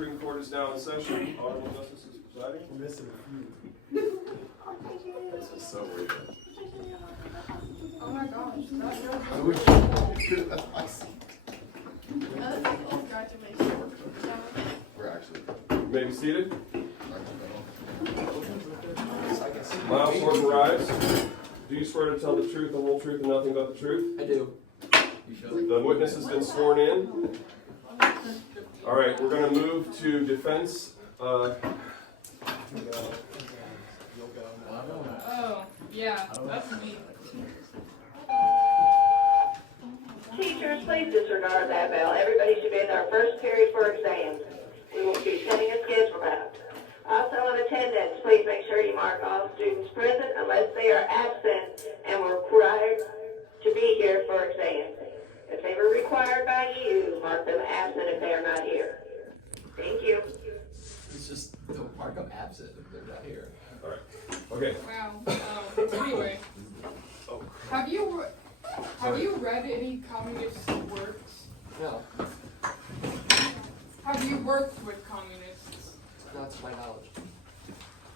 Supreme Court is now in session. Honorable Justice is presiding. We're missing a few. This is so weird. Oh my gosh, that I wish you could have We're actually. You may be seated. Milestone arrives. Do you swear to tell the truth, the whole truth, and nothing but the truth? I do. You should. The witness has been sworn in. All right, we're going to move to defense. Oh, yeah, that's me. Teachers, please disregard that bell. Everybody should be in their first period for exams. We will be sending a schedule out. Also in attendance, please make sure you mark all students present unless they are absent and were required to be here for exams. If they were required by you, mark them absent if they are not here. Thank you. It's just don't mark them absent if they're not here. All right. Okay. Wow. Anyway, have you read any communist works? No, Have you worked with communists? not to my knowledge.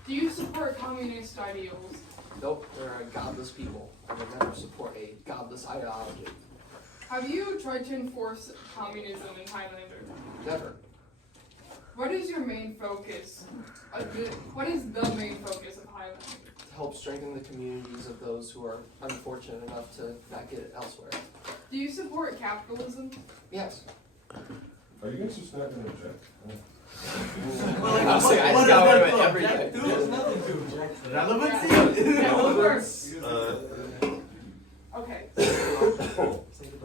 Do you support communist ideals? Nope, they're a godless people. I would never support a godless ideology. Have you tried to enforce communism in Highlander? Never. What is your main focus? What is the main focus of Highlander? To help strengthen the communities of those who are unfortunate enough to not get it elsewhere. Do you support capitalism? Yes. Are you guys just not going to object? Honestly, I just got away with everything. There's nothing to object to. Relevancy? Okay.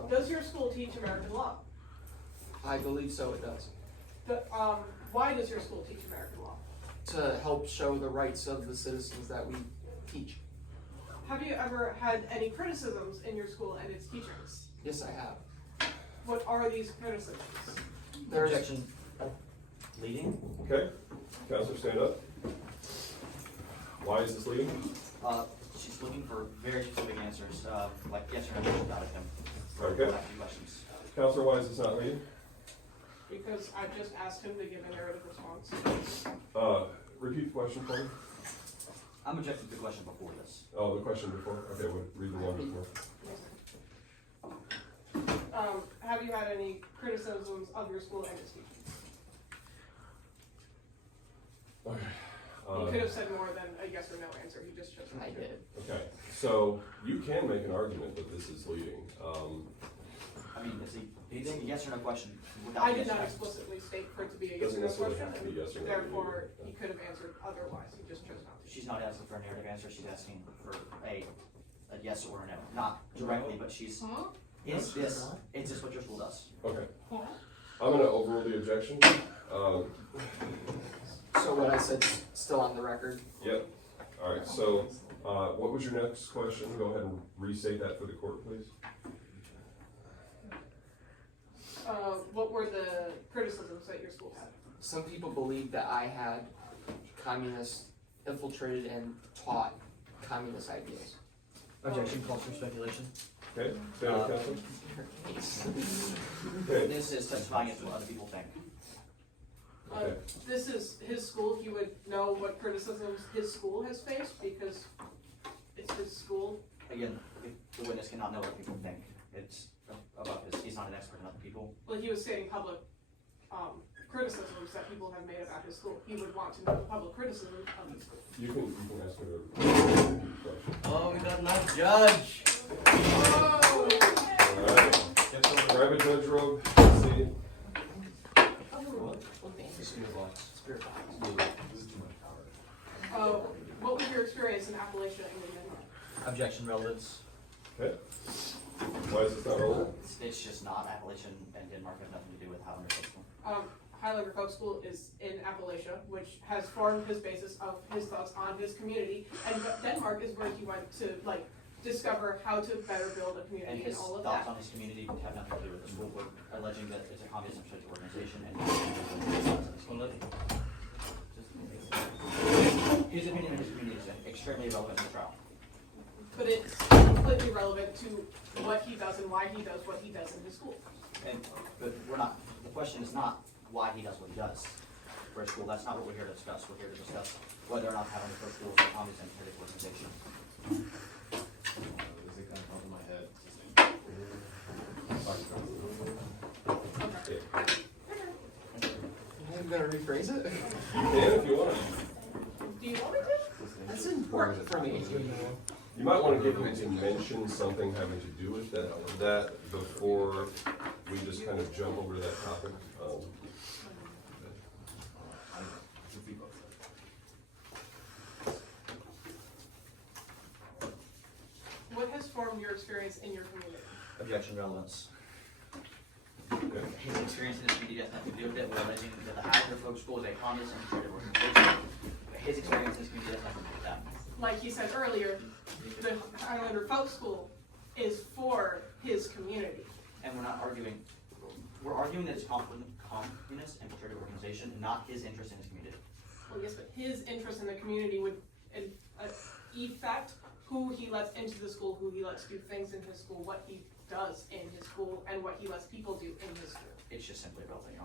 Does your school teach American law? I believe so, it does. Why does your school teach American law? To help show the rights of the citizens that we teach. Have you ever had any criticisms in your school and its teachings? Yes, I have. What are these criticisms? There's Objection. Leading? Okay. Counselor, stand up. Why is this leading? She's looking for very specific answers, like yes or no out of him. Okay. A few questions. Counselor, why is this not leading? Because I just asked him to give a narrative response. Repeat the question, please. I'm objecting to the question before this. Oh, the question before? Okay, we'll read the one before. Have you had any criticisms of your school and its teachings? Okay. He could have said more than a yes or no answer. He just chose not I to. did. Okay, so you can make an argument that this is leading. I mean, is he leading a yes or no question without I yes did or not no? explicitly state for it to be a yes Doesn't or no necessarily question, have to be yes or no. therefore he could have answered otherwise. He just chose not to. She's not asking for a narrative answer, she's asking for a yes or a no. Not directly, but she's, Huh? is this what your school does? Okay, Huh? I'm gonna overrule the objection. So what I said's still on the record. Yep. All right, so what was your next question? Go ahead and restate that for the court, please. What were the criticisms that your school had? Some people believe that I had communists infiltrated and taught communist ideas. Objection calls for speculation. Okay, stand up, Counselor. Okay, This is testifying as to what other people think. okay. This is his school. He would know what criticisms his school has faced because it's his school. Again, if the witness cannot know what people think, it's about his, he's not an expert in other people. Well, he was stating public criticisms that people have made about his school. He would want to know the public criticisms of his school. You can ask me the question. Oh, we got another judge. Oh! All right. Private judge robe. Let's see. Spirit box. What was your experience in Appalachia and in Denmark? Objection, relevance. Okay. Why is this not relevant? It's just not. Appalachian and Denmark have nothing to do with Highlander Social. Highlander Folk School is in Appalachia, which has formed his basis of his thoughts on his community. And Denmark is where he went to discover how to better build a And community his and all of thoughts that. on his community have nothing to do with the school. We're alleging that it's a communism-restricted organization and his opinion of his community is extremely relevant to the trial. But it's completely relevant to what he does and why he does what he does in his school. But we're not, the question is not why he does what he does. for a school, that's not what we're here to discuss. We're here to discuss whether or not Highlander for schools is a communist and political organization. There's a gun top of my head. I'm gonna rephrase it. You can if you want. Do you want me to? That's important for me. You might want to get him to mention something having to do with that before we just kind of jump over to that topic. What has formed your experience in your community? Objection relevance. Okay. His experience in this community has nothing to do with it. We're alleging that the Highlander Folk School is a communist and conservative organization. His experience in this community has nothing to do with that. Like he said earlier, the Highlander Folk School is for his community. And we're not arguing, we're arguing that it's a communist and conservative organization, not his interest in his community. Well, yes, but his interest in the community would affect who he lets into the school, who he lets do things in his school, what he does in his school, and what he lets people do in his school. It's just simply irrelevant, Your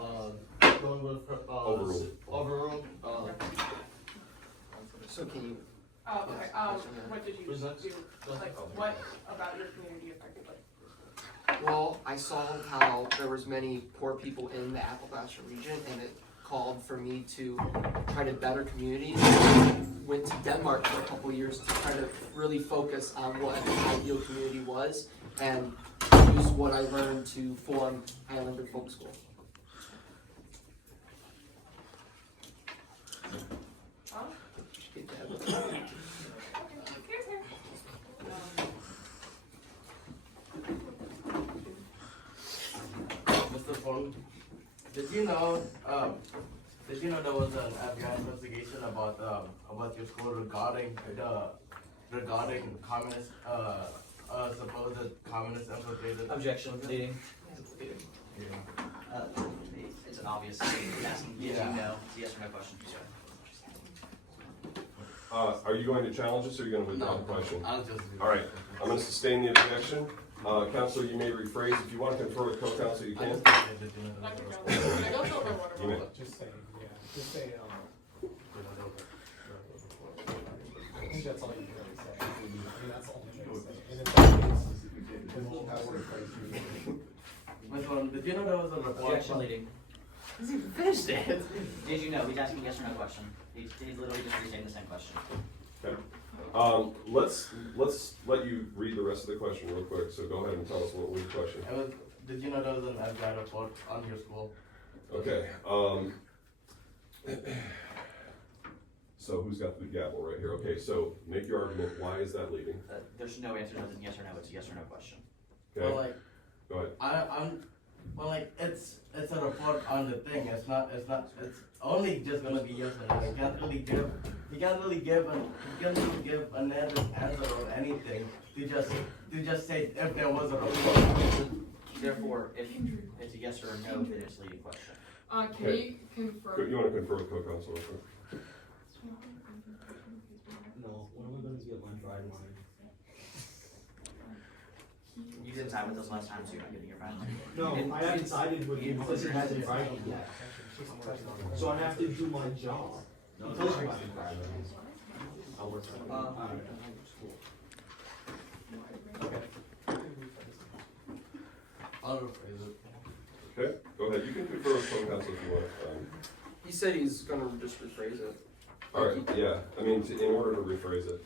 Honor. Going with, Overruled. overruled, So can you, Okay, what did you Present. do? Like, what about your community affected? well, I saw how there was many poor people in the Appalachian region, and it called for me to try to better communities. Went to Denmark for a couple years to try to really focus on what an ideal community was, and use what I learned to form Highlander Folk School. Mr. Fong, did you know there was an FBI investigation about your school regarding communist supposed communist infiltrated? Objection, leading. It's an obvious, he's asking, yes, you know, it's a yes or no question. Are you going to challenge us or are you going to withdraw the question? I'll just. All right, I'm going to sustain the objection. Counselor, you may rephrase. If you want to confer with co-counsel, you can. Dr. Johnson, I don't know what You may. Just say, yeah, just say, I think that's all you can really say. I mean, that's all you can say. And in that case, then we'll have to replace you. Mr. Fong, did you know there was a report? Objection, leading. Hasn't even finished it. Did you know, he's asking yes or no question. He's literally just restating the same question. Okay. Let's let you read the rest of the question real quick. So go ahead and tell us what was the question. Did you know there was an FBI report on your school? Okay. So who's got the gavel right here? Okay. So make your argument. Why is that leading? There's no answer other than yes or no. It's a yes or no question. Okay. Well, like, Go ahead. it's a report on the thing. It's only just gonna be yes or no. You can't really give a negative answer or anything. To just say if there was a report. Therefore, if it's a yes or a no, then it's a leading question. Can Okay. you confirm? You want to confer with co-counsel real quick? No, when are we going to get lunch riders? You didn't sign with us last time, so you're not getting your final. No, I haven't sided with you because he hasn't Friday yet. So I have to do my job. Because you haven't Friday. I'll work on it. I'll rephrase it. Okay. Go ahead. You can confer with co-counsel if you want. He said he's gonna just rephrase it. All right. Yeah. I mean, in order to rephrase it,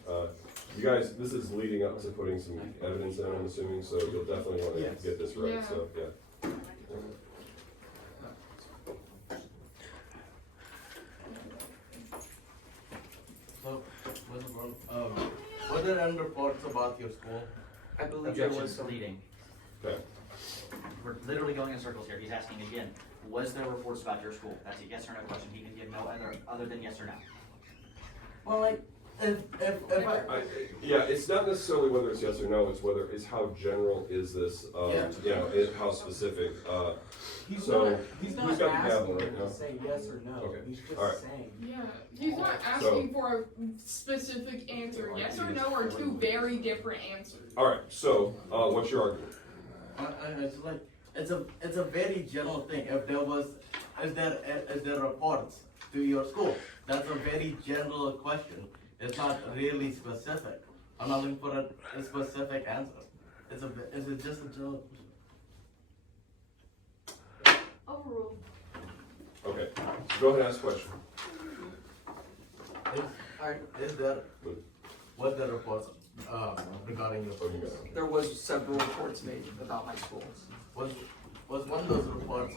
you guys, this is leading up to putting some evidence in. I'm assuming, so you'll definitely want to Yes. get this right. Yeah. So yeah. So, Mr. Brown, were there any reports about your school? I believe there Objection, was some. leading. Okay. We're literally going in circles here. He's asking again, was there reports about your school? That's a yes or no question. He can give no other than yes or no. Well, like, if Yeah, it's not necessarily whether it's yes or no. It's how general is this? How specific? He's So, not, he's not who's got the gavel asking right him now? to say yes or no. Okay. He's just All right. saying. Yeah, he's not asking for a specific answer. Yes or no are two very different answers. All right. So, what's your argument? it's like it's a very general thing. If there was is there reports to your school? That's a very general question. It's not really specific. I'm not looking for a specific answer. It's just a general question. Overruled. Okay, so go ahead and ask a question. Was there reports regarding your school? There was several reports made about my school. Was one of those reports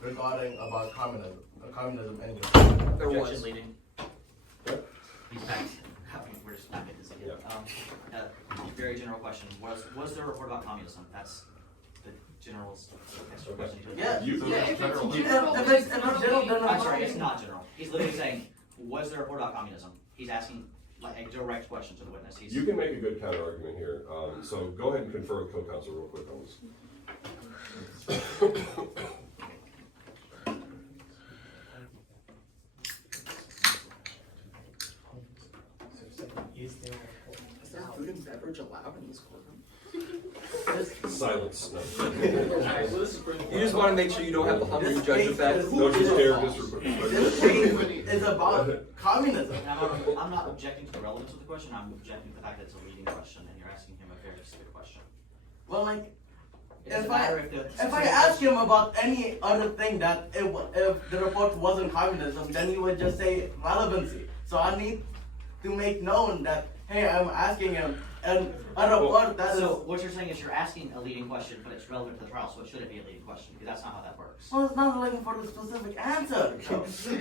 regarding about communism in your school? There Objection was. leading. Yep. He's back. We're just back at this again. Very general question. Was there a report about communism? That's the general extra question. Yeah. You, Yeah, if it's If general, it's general, then I'm sorry, it's not general. He's literally saying, was there a report about communism? He's asking like a direct question to the witness. you can make a good counter argument here. So go ahead and confer with co-counsel real quick on this. Is there Is there food and beverage allowed in this courtroom? Silence. No. You just want to make sure you don't have the hungry judge effect. No, just care, This case is about communism. And I'm not objecting to the relevance of the question. I'm objecting to the fact that it's a leading question and you're asking him a very specific question. Well, like, It doesn't if matter if the if I ask him about any other thing that if the report wasn't communism, then he would just say relevancy. So I need to make known that, hey, I'm asking him and a report that is. So what you're saying is you're asking a leading question, but it's relevant to the trial, so it shouldn't be a leading question because that's not how that works. Well, it's not looking for the specific answer. So.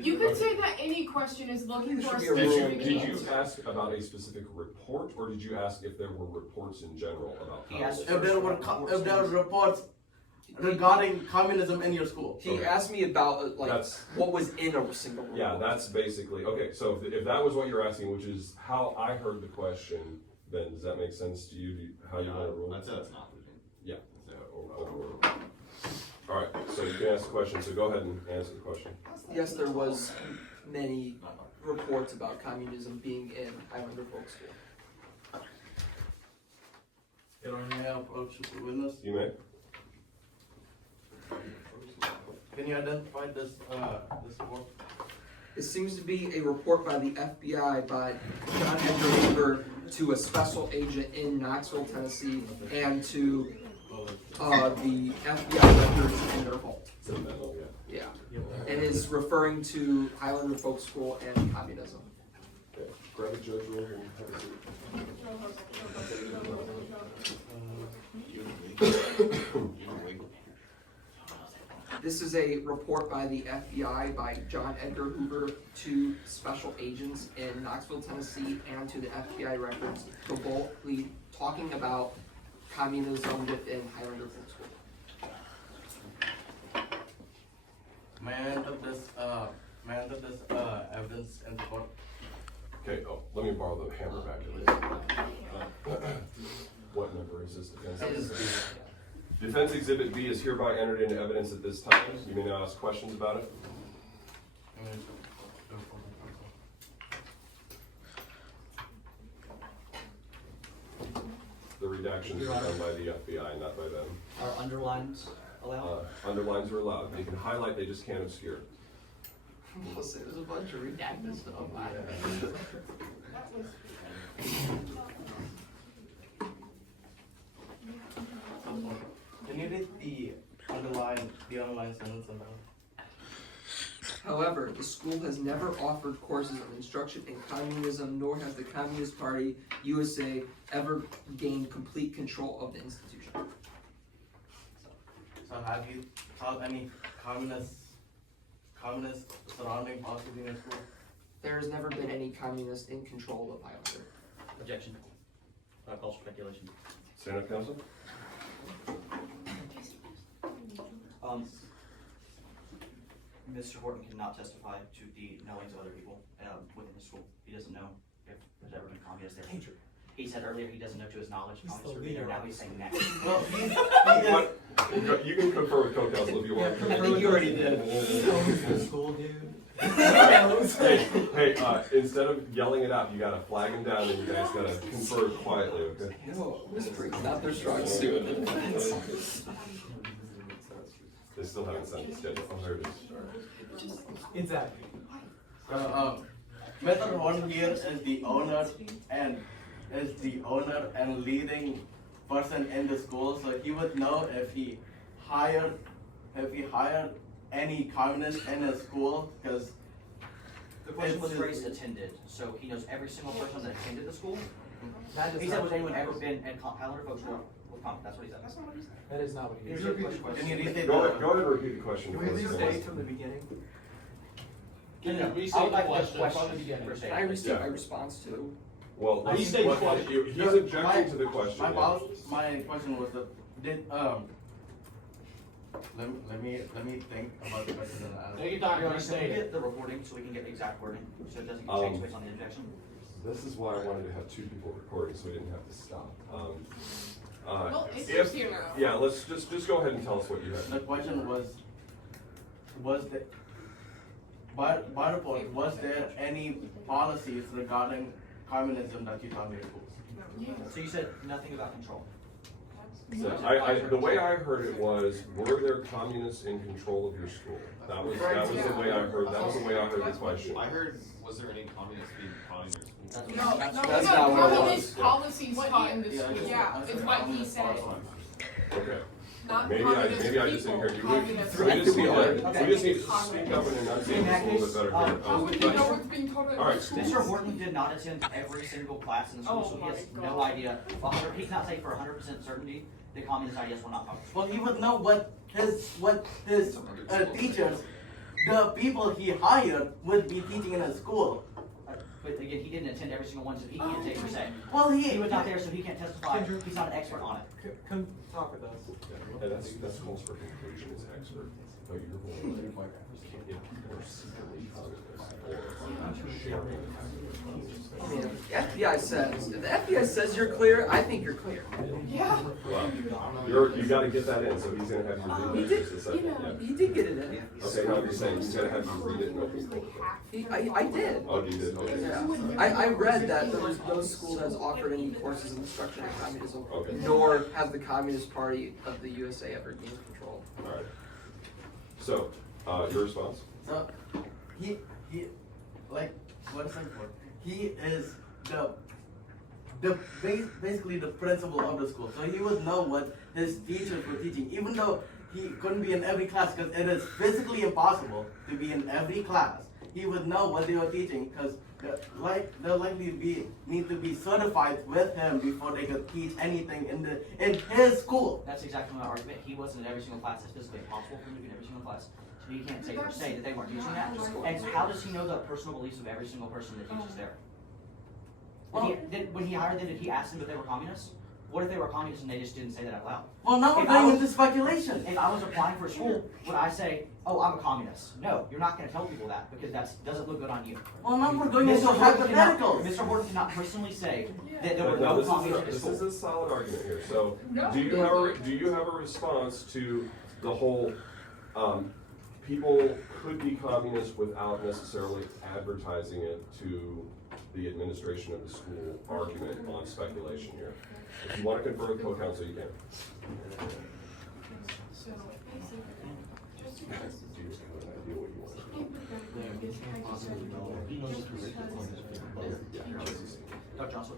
You could say that any question is looking for a Should be a specific Did you answer. ask about a specific report, or did you ask if there were reports in general about He asked communism? If there were reports regarding communism in your school. He asked me about like That's- what was in a single report. Yeah, that's basically, okay, so if that was what you're asking, which is how I heard the question, then does that make sense to you, how you want to rule? I'd say that's not leading. Yeah. Alright, so you can ask the question, so go ahead and answer the question. Yes, there was many reports about communism being in Highlander Folk School. Your Honor, may I approach the witness? You may. Can you identify this report? It seems to be a report by the FBI by John Edgar Hoover to a special agent in Knoxville, Tennessee, and to the FBI records in their vault. It's a memo, yeah. Yeah, and is referring to Highlander Folk School and communism. Okay, grab a judge roll and have a seat. This is a report by the FBI by John Edgar Hoover to special agents in Knoxville, Tennessee, and to the FBI records, boldly talking about communism within Highlander Folk School. May I enter this evidence in court? Okay, oh, let me borrow the hammer back at least. What number is this defense? Defense Exhibit B is hereby entered into evidence at this time. You may now ask questions about it. The redactions are done by the FBI, not by them. Are underlines allowed? Underlines are allowed. They can highlight, they just can't obscure. We'll say there's a bunch of redacted stuff. Can you read the underlying sentence about? However, the school has never offered courses of instruction in communism, nor has the Communist Party USA ever gained complete control of the institution. So have you taught any communist surrounding policies in your school? There has never been any communist in control of Highlander. Objection. Calls for speculation. Stand up, counsel. Mr. Horton cannot testify to the knowings of other people within the school. He doesn't know if there's ever been communist there. He said earlier he doesn't know to his knowledge communists were there. Now he's saying next. Well, You can confer with co-counsel if you want. I think you already did. school, dude? Hey, instead of yelling it out, you gotta flag him down and you guys gotta confer quietly, okay? No, whispering is not their strong suit in the defense. They still haven't sent the schedule. Oh, there it is. Exactly. Mr. Horn here is the owner and leading person in the school, so he would know if he hired any communists in his school, because The question was race attended, so he knows every single person that attended the school. He said, was anyone ever been at Highlander Folk School with Common? That's what he said. That's not what he said. That is not what he Here's is. your question. Can you restate Go the- ahead, go ahead and repeat the question. Can we before it's restate finished. from the beginning? No, no, no. Restate I would the like question the from the question beginning. first. Can I restate my response to? Well, let's- Restate the question. he's objecting to the question. My yeah. boss, my question was that, let me think about the question that I asked. Take your Your time, Honor, can we restate it. get the recording so we can get the exact wording, so it doesn't get Um, changed based on the objection? This is why I wanted to have two people recording, so we didn't have to stop. Well, it's if- just here now. Yeah, let's just go ahead and tell us what you had. The question was the, by report, was there any policies regarding communism that you taught in your schools? So you said nothing about control. So the way I heard it was, were there communists in control of your school? That was the way I heard, that was the way I heard the question. I heard, was there any communists being taught in your school? That's No, what- no, That's no, not what it communist was. policies taught in the Yeah, school, it's- yeah, it's it's a what he communist said. policy. Okay. Not Maybe communist I just didn't hear people, you. communist. We just need to speak Communist. up and enunciate In this that a little case, bit better How here. would you know what's being taught in All right, the school? Mr. Horton did not attend every single class in the school, Oh so he my has no God. idea. He cannot say for 100% certainty that communist ideas were not taught. Well, he would know what his teachers, the people he hired, would be teaching in his school. But again, he didn't attend every single one, so he can't say per se. Well, He was not there, so he can't testify. He's not an expert on it. Come talk with us. And that's calls for conclusion as expert. But you're going to if people are secretly communist or sharing. I mean, if the FBI says you're clear, I think you're clear. Yeah. Well, you gotta get that in, so he's gonna have you He read did, it just a second, yeah. he did get it in. Okay, no, I'm just saying, he's gonna have you read it in open court. I did. Oh, you did, okay. Yeah, I read that there was no school that has offered any courses in instruction in communism, Okay. nor has the Communist Party of the USA ever gained control. Alright. So, your response? So, like, what is it for? He is basically the principal of the school, so he would know what his teachers were teaching, even though he couldn't be in every class, because it is physically impossible to be in every class. He would know what they were teaching, because they'll likely need to be certified with him before they could teach anything in his school. That's exactly my argument. He wasn't in every single class. It's physically impossible for him to be in every single class. So he can't say per se that they weren't teaching that. And how does he know the personal beliefs of every single person that teaches there? When he hired them, did he ask them if they were communists? What if they were communists and they just didn't say that out loud? Well, now we're If I going was- into speculation. If I was applying for a school, would I say, "Oh, I'm a communist"? No, you're not going to tell people that because that doesn't look good on you. Well, now we're going into Horton hypotheticals. Mr. Horton did not personally say that there were No, no communists in his this school. is a solid argument here, so, No, do you have a response to the whole, people could be communists without necessarily advertising it to the administration of the school argument on speculation here? If you wanna confer with co-counsel, you can. So, basically, just Do you have an idea what you want? Dr. Johnson,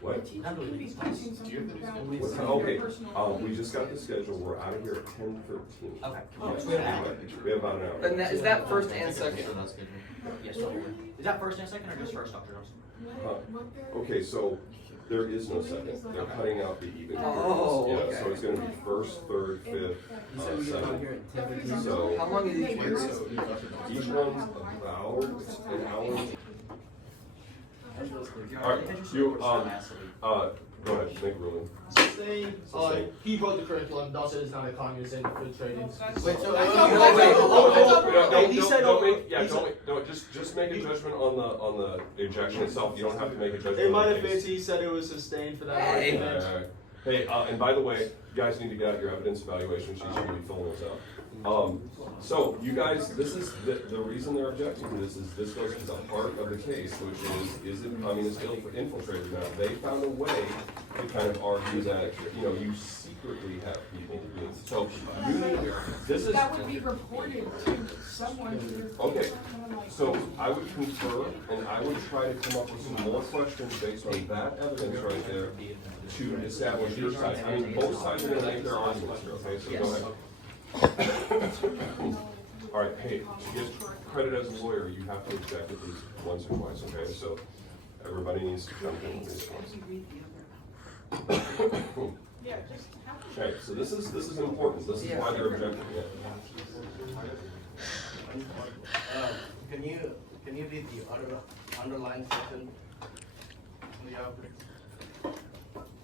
what time do you leave? What? He's teaching something about What time? Okay, we just got the schedule, we're out of here at 10:13. Okay. Yes, We have an hour. we have about an hour. And is that first and second? Yes, Dr. Is that first and second or just first, Dr. Johnson? Okay, so there is no second, they're cutting out the even. Oh, periods. Yeah, so okay. it's gonna be first, third, fifth, second. So, How long is each period? each one's about an hour. Alright, you, go ahead, make a ruling. Saying, Sustained. he wrote the curriculum, thus it is not a communist infiltrating. Wait, so He said, Just make a judgment on the objection itself, you don't have to make a judgment in my on the defense, case. he said it was sustained for that Hey. argument. Hey, and by the way, you guys need to get out your evidence evaluation sheets, you need to be filling those out. So, you guys, this is, the reason they're objecting to this is this goes to the heart of the case, which is it communist infiltrated? Now, they found a way to kind of argue that, you secretly have people doing, so you need This is, that would be reported to someone. okay, so I would confer, and I would try to come up with some more questions based on that evidence right there to establish your side. I mean, both sides are gonna make their arguments here, okay, so go ahead. All right, hey, to get credit as a lawyer, you have to object at least once or twice, okay, so everybody needs to come in with these ones. Yeah, just have to. Okay, so this is important, this is why they're objecting it. Can you read the underlined section?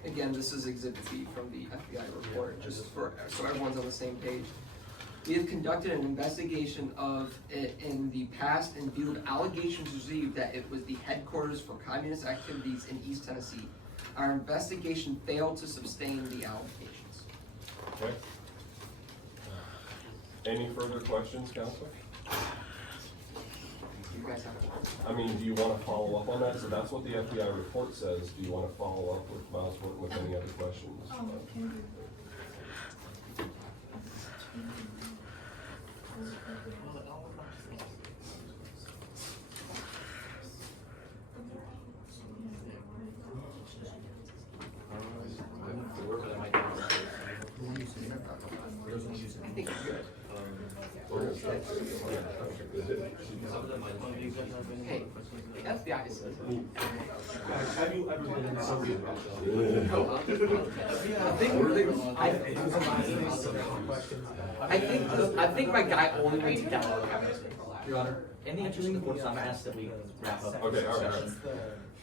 Again, this is Exhibit B from the FBI report, just for, so everyone's on the same page. We have conducted an investigation of it in the past in view of allegations received that it was the headquarters for communist activities in East Tennessee. Our investigation failed to sustain the allegations. Okay. Any further questions, Counselor? You guys have to. I mean, do you want to follow up on that? So that's what the FBI report says. Do you want to follow up with Miles with any other questions? I think you're good. Hey, the FBI says. Have you ever been in something about I think my guy only went to Dallas. Your Honor, in the interest of the court's time, I ask that we wrap up. Okay, all right, all right. session.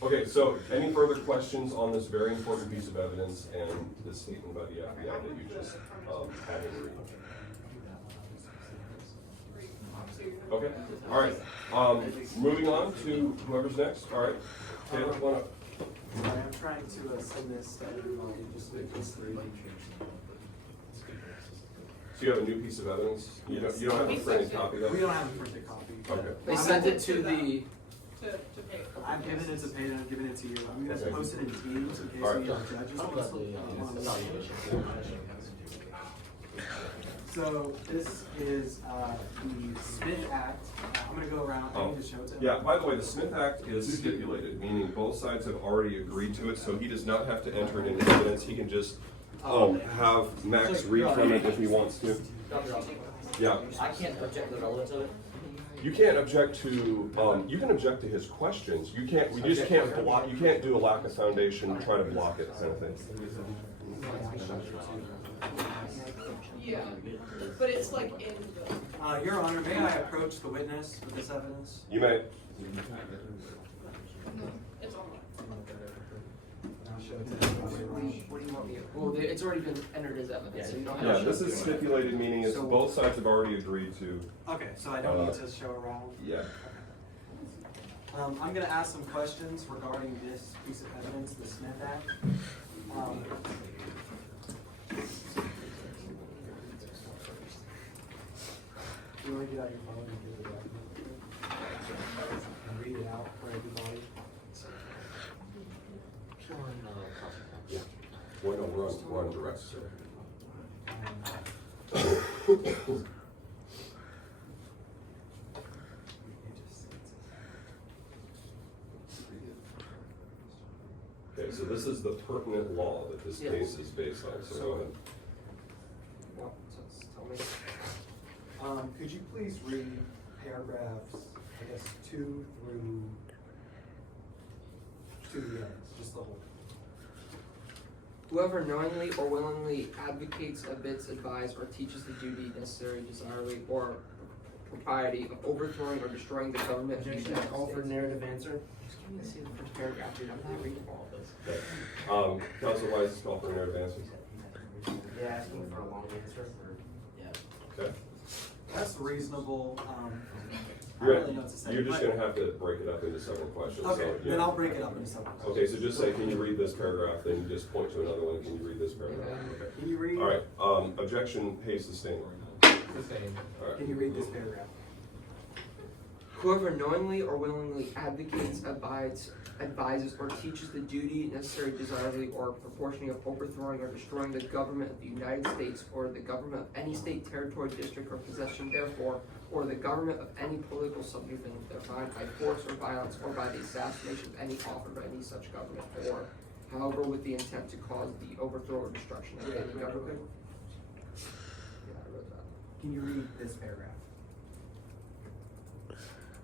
Okay, so any further questions on this very important piece of evidence and the statement by the FBI that you just had in read? Okay, all right. Moving on to whoever's next. All right, Taylor, one up. Sorry, I'm trying to send this stuff, just with this three. So you have a new piece of evidence? You don't have a printed copy of We it? don't have a printed copy. Okay. They sent it to the. To pay. I've given it to Peyton, I've given it to you. I'm gonna Okay. post it in Teams in case All right. we have judges. So this is the Smith Act. I'm gonna go around, I need to show it to him. Yeah, by the way, the Smith Act is stipulated, meaning both sides have already agreed to it, so he does not have to enter it into evidence. He can just have Max read from it if he wants to. Yeah. I can't object to the relevance of it. You can't object to, you can object to his questions. You can't, we just can't block, you can't do a lack of foundation, try to block it kind of thing. Yeah, but it's like in the. Your Honor, may I approach the witness with this evidence? You may. It's online. I'll show it to him. What do you want me to? Well, it's already been entered as evidence, so you don't have Yeah, to. this is stipulated, meaning it's both sides have already agreed to. Okay, so I don't need to show around. Yeah. I'm gonna ask some questions regarding this piece of evidence, the Smith Act. You wanna get out your phone and give it back? And read it out for everybody? Yeah. Well, no, we're on direct, sir. Okay, so this is the pertinent law that this case is based on, so go ahead. Well, so tell me. Could you please read paragraphs, I guess, 2 through the end, just the whole. Whoever knowingly or willingly advocates, abets, advises, or teaches the duty, necessary, desirable, or propriety of overthrowing or destroying the government. Objection, I call for narrative answer. Just give me the first paragraph, dude. I'm not reading all of this. Okay. Council Wise, call for narrative answers. Yeah, asking for a long answer or, yeah. Okay. That's reasonable, I You're, don't really know what to say. you're just but- gonna have to break it up into several questions. Okay, so, yeah. then I'll break it up into several. Okay, so just say, can you read this paragraph, then you just point to another one, can you read this paragraph? Okay. Can you read? All right, objection, pays sustained. Sustained. All right. Can you read this paragraph? Whoever knowingly or willingly advocates, advises, or teaches the duty necessary, desirably, or proportionally of overthrowing or destroying the government of the United States or the government of any state, territory, district, or possession therefore, or the government of any political subdivision thereof by force or violence, or by the assassination of any offered by any such government, or however with the intent to cause the overthrow or destruction of any government. Yeah, I wrote that. Can you read this paragraph?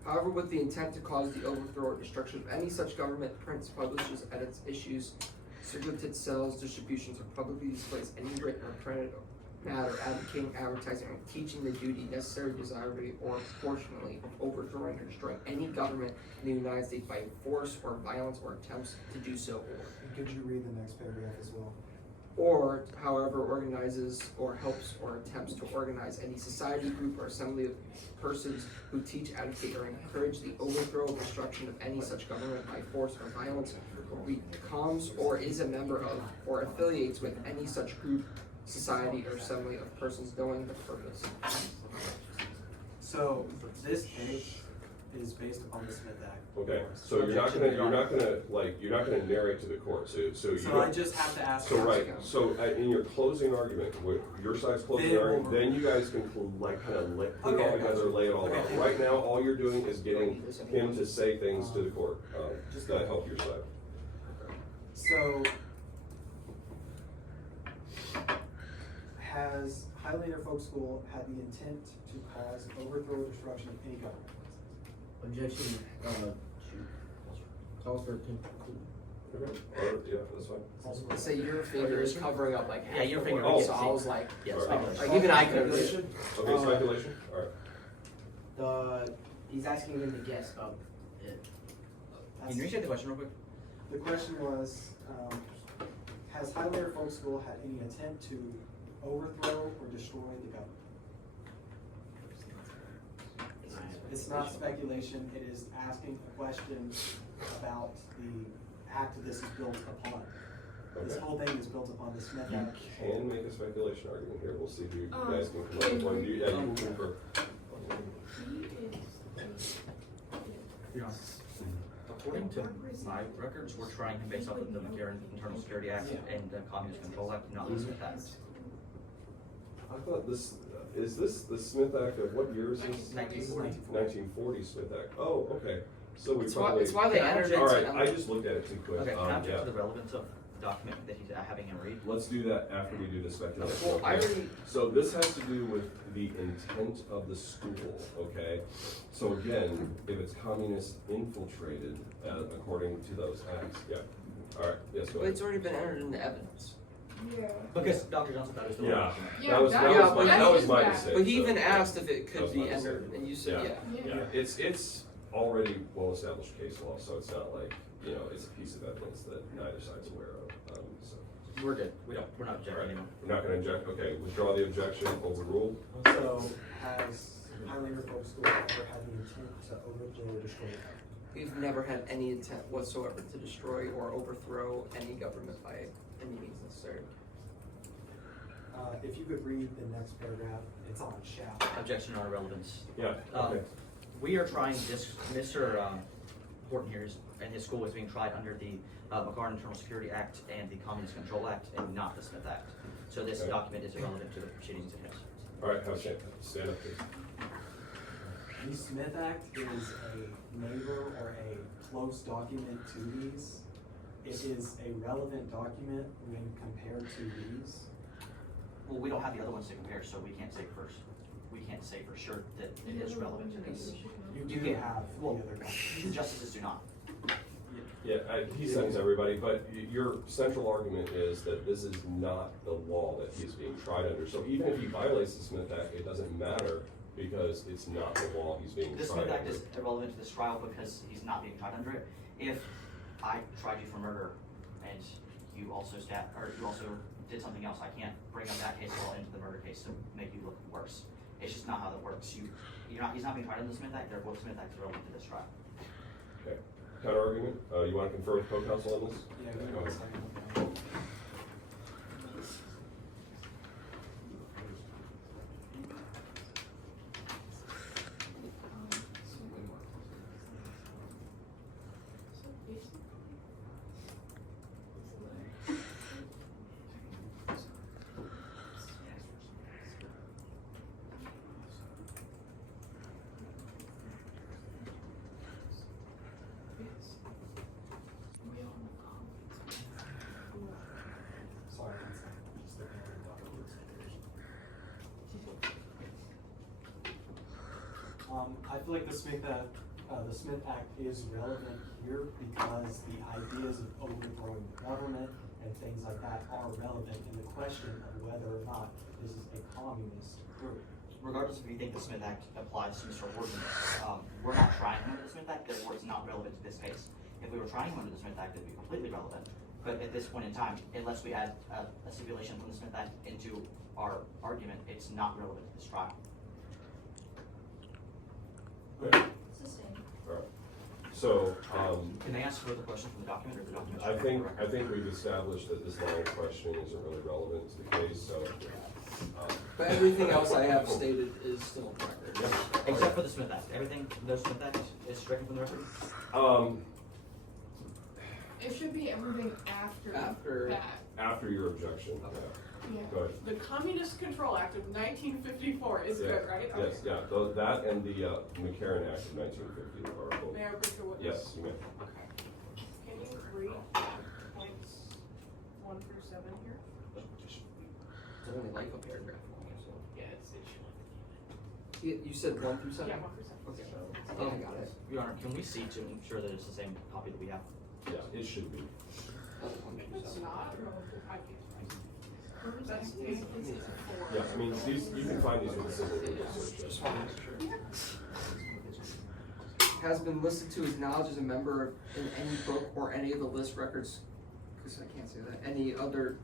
However, with the intent to cause the overthrow or destruction of any such government, prints, publishes, edits, issues, circulated, sells, distributions, or publicly displays any written or printed matter advocating, advertising, or teaching the duty necessary, desirably, or proportionally of overthrowing or destroying any government in the United States by force or violence or attempts to do so, And could you read the next paragraph as well? or however organizes or helps or attempts to organize any society, group, or assembly of persons who teach, advocate, or encourage the overthrow or destruction of any such government by force or violence, or becomes or is a member of or affiliates with any such group, society, or assembly of persons knowing the purpose. So this case is based upon the Smith Act. Okay, so you're not gonna narrate to the court, so you So I just have to ask. So right, so in your closing argument, with your side's closing Then argument, we'll- then you guys can put it all Okay. together, lay it all Okay. out. Right now, all you're doing is getting him to say things to the court, Just that help your side. So, has Highlander Folk School had the intent to cause overthrow or destruction of any government? Objection, calls for Okay, yeah, that's fine. I say your finger is covering up like half Yeah, your the finger word, is- so I was like, Yes, Alright. speculation. like even I could have. Speculation? Okay, speculation, alright. He's asking him to guess of it. Can you restate the question real quick? The question was, has Highlander Folk School had any intent to overthrow or destroy the government? It's not speculation, it is asking a question about the act this is built upon. This Okay. whole thing is built upon the Smith You Act. can make a speculation argument here, we'll see if you guys can come up with one. Yeah, you can confer. According to my records, we're trying him based off of the McCarran Internal Security Act and the Communist Control Act, not the Smith Act. I thought this, is this the Smith Act of what year is this? 1940. 1940 Smith Act, oh, okay, so we It's why, probably. it's why they entered into. Alright, I just looked at it too quick, Okay, can I object yeah. to the relevance of the document that he's having him read? Let's do that after we do the speculation. Well, I okay? already, So this has to do with the intent of the school, okay? So again, if it's communist infiltrated, according to those acts, yeah. Alright, yes, go well, ahead. it's already been entered into evidence. Yeah. Because Dr. Johnson thought it was the Yeah. wrong document. Yeah, That was that's my bad. mistake. But he so, even yeah. asked if it That could was be my mistake. entered, and you said, yeah. Yeah, it's already well-established case law, so it's not like, it's a piece of evidence that neither side's aware of, so. We're good. We're not objecting Alright, anymore. we're not gonna object, okay, withdraw the objection, overruled. So, has Highlander Folk School ever had the intent to overthrow or destroy the government? We've never had any intent whatsoever to destroy or overthrow any government by any means necessary. If you could read the next paragraph, it's on shall. Objection on irrelevance. Yeah, Um, okay. We are trying this, Mr. Horton here and his school is being tried under the McCarran Internal Security Act and the Communist Control Act and not the Smith Act. So this Okay. document is irrelevant to the proceedings at hand. Alright, have a stand, stand up, please. The Smith Act is a neighbor or a close document to these. It is a relevant document when compared to these. Well, we don't have the other ones to compare, so we can't say first. We can't say for sure that it is relevant to this. You You do can't. have the Well, other documents. the justices do not. Yeah, he sends everybody, but your central argument is that this is not the law that he's being tried under. So even if he violates the Smith Act, it doesn't matter because it's not the law he's being The tried Smith Act under. is irrelevant to this trial because he's not being tried under it. If I tried you for murder and you also did something else, I can't bring up that case law into the murder case to make you look worse. It's just not how that works. He's not being tried under the Smith Act, therefore the Smith Act is relevant to this trial. Okay, counter argument, you wanna confer with co-counsel on this? Yeah, give me Go one ahead. second. I feel like the Smith Act is relevant here because the ideas of overthrowing the government and things like that are relevant in the question of whether or not this is a communist group. Regardless if you think the Smith Act applies to Mr. Horton, we're not trying him under the Smith Act, therefore it's not relevant to this case. If we were trying him under the Smith Act, it'd be completely relevant. But at this point in time, unless we add a stipulation from the Smith Act into our argument, it's not relevant to this trial. Okay. Alright, so, Can they ask further questions from the document or the document? I think we've established that this line of questioning isn't really relevant to the case, so. But everything else I have stated is still on the record. Except for the Smith Act, everything, no Smith Act is stricken from the record? It should be everything after that. After your objection, Yeah. go ahead. The Communist Control Act of 1954 is Yeah. good, right? Yes, yeah, that and the McCarran Act of 1950 are both. May I bring the witness? Yes, you may. Okay. Can you read points 1 through 7 here? It's only like a paragraph long, so. Yeah, it You said 1 through 7? Yeah, 1 through 7. Okay. Yeah, I got it. Your Honor, can we see to ensure that it's the same copy that we have? Yeah, it should be. It's not. That's page 4. Yeah, I mean, these, you can find these with a simple Google search. Just wanted to make sure. Has been listed to his knowledge as a member in any book or any of the list records, because I can't say that, any other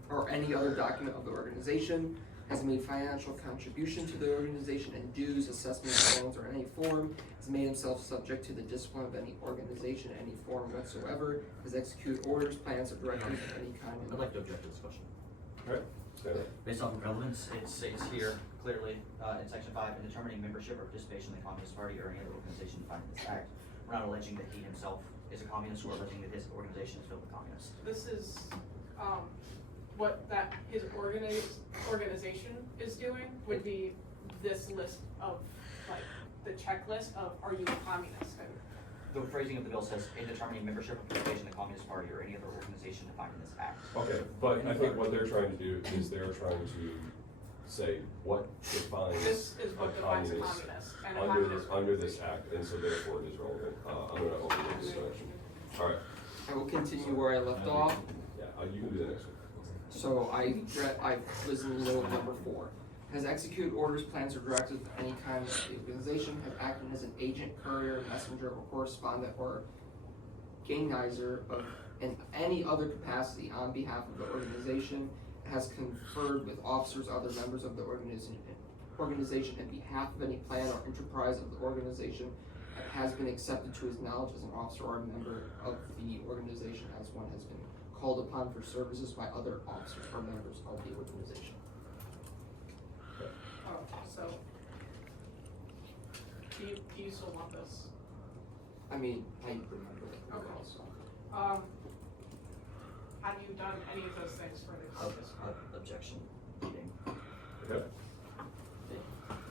document of the organization, has made financial contribution to the organization and dues, assessments, loans, or any form, has made himself subject to the discipline of any organization in any form whatsoever, has executed orders, plans, or directives of any kind. I'd like to object to this question. Alright, stand up. Based off of relevance, it's here clearly in section 5, in determining membership or participation in the Communist Party or any other organization defined in this act. We're not alleging that he himself is a communist, we're alleging that his organization is filled with communists. This is what his organization is doing would be this list of like the checklist of are you a communist? And The phrasing of the bill says, in determining membership or participation in the Communist Party or any other organization defined in this act. Okay, but I think what they're trying to do is they're trying to say what defines this is what a defines a communist communist and a communist under this act, and so therefore it is relevant. I'm gonna open the discussion. Alright, I will continue where I left off. yeah, you can do the next one. So I was in the middle of number 4. Has executed orders, plans, or directives of any kind of the organization, have acted as an agent, courier, messenger, or correspondent, or gainizer of in any other capacity on behalf of the organization, has conferred with officers, other members of the organization in behalf of any plan or enterprise of the organization, and has been accepted to his knowledge as an officer or a member of the organization as one has been called upon for services by other officers or members of the organization. Oh, so do you still want this? I mean, I remember it. Okay. Also. Have you done any of those things for the Communist Party? Objection. Meeting. Okay.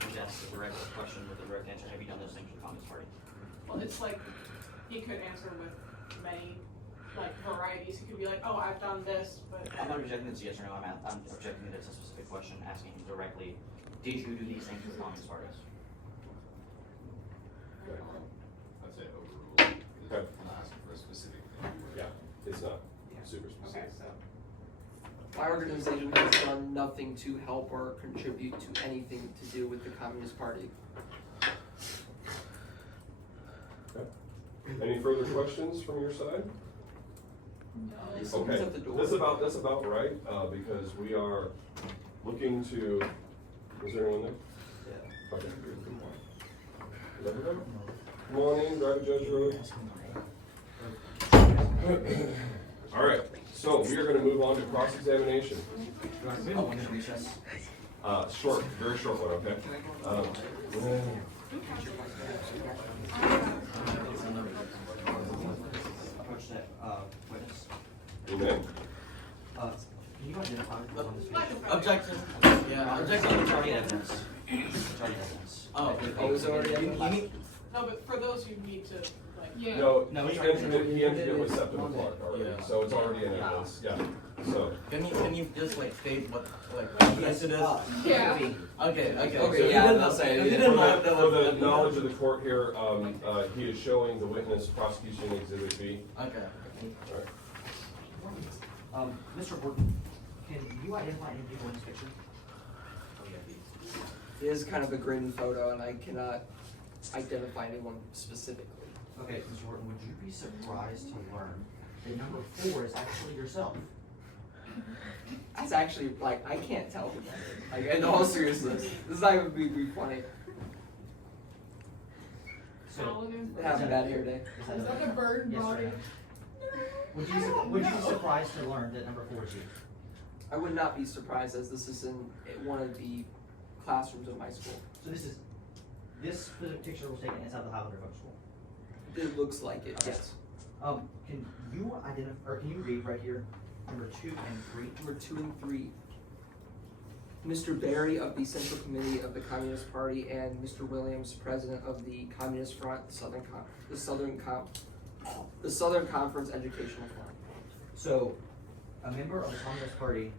Just ask a direct question with a direct answer. Have you done those things for the Communist Party? Well, it's like he could answer with many like varieties. He could be like, "Oh, I've done this," but I'm not objecting that it's yes or no. I'm objecting that it's a specific question, asking him directly, did you do these things for the Communist Party? I'd say overruled. Okay. I'm not asking for a specific thing. Yeah, it's not super okay, specific. so My organization has done nothing to help or contribute to anything to do with the Communist Party. Okay. Any further questions from your side? Someone's Okay, at the door. that's about right, because we are looking to, is there anyone there? Yeah. Okay. Is everyone? Good morning, Driver Judge Road. All right, so we are gonna move on to cross-examination. Short, very short one, okay? Approach that witness. Amen. Can you identify who's on this case? Objection. Yeah, objection. Majority evidence. Majority evidence. Oh, Oh, it was already. you need, no, but for those who need to like. Yeah. No, No, he we- entered it with September Clark already, Yeah. so it's already in evidence, yeah, so. Can you just like state what Yes, it is? Yeah. Okay. Okay, yeah, they'll say it. If you didn't know, For that the was- knowledge of the court here, he is showing the witness prosecution exhibit B. Okay. Mr. Horton, can you identify any people in this picture? It is kind of a grainy photo, and I cannot identify anyone specifically. Okay, Mr. Horton, would you be surprised to learn that number 4 is actually yourself? That's actually, like, I can't tell who that is. Like, in all seriousness, this is not even be funny. So, Paladin. I have a bad hair day. Is that a bird Yes or body? no? Would you be surprised to learn that number 4 is you? I would not be surprised, as this is in one of the classrooms of my school. So this specific picture was taken inside the Highlander Folk School. It looks like it, yes. Can you identify, or can you read right here, number 2 and 3? Number 2 and 3. Mr. Barry of the Central Committee of the Communist Party and Mr. Williams, President of the Communist Front, the Southern Conference Educational Front. So, a member of the Communist Party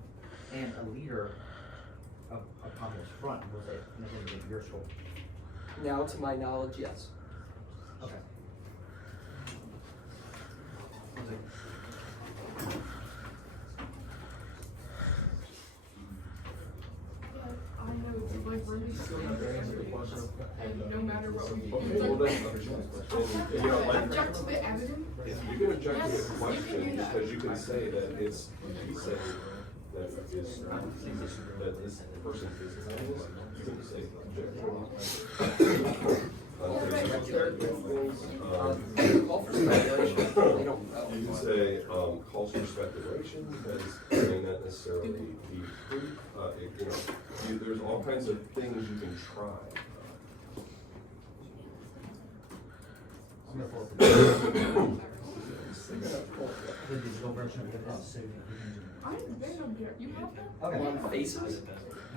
and a leader of Communist Front was an attendant at your school. Now, to my knowledge, yes. Okay. I know it's like really serious, and no matter what we do, Okay, it's well like, then, you know, like, object to the evidence. you can object to Yes, the you question, can do that. because you can say that it's, you say that is, that this person is communist, you can say object. Call for speculation, they don't know. You can say, calls for speculation, that may not necessarily be proof, you know, there's all kinds of things you can try. I'm gonna pull up the digital version of the evidence. I didn't object, you have that? Okay. On faces?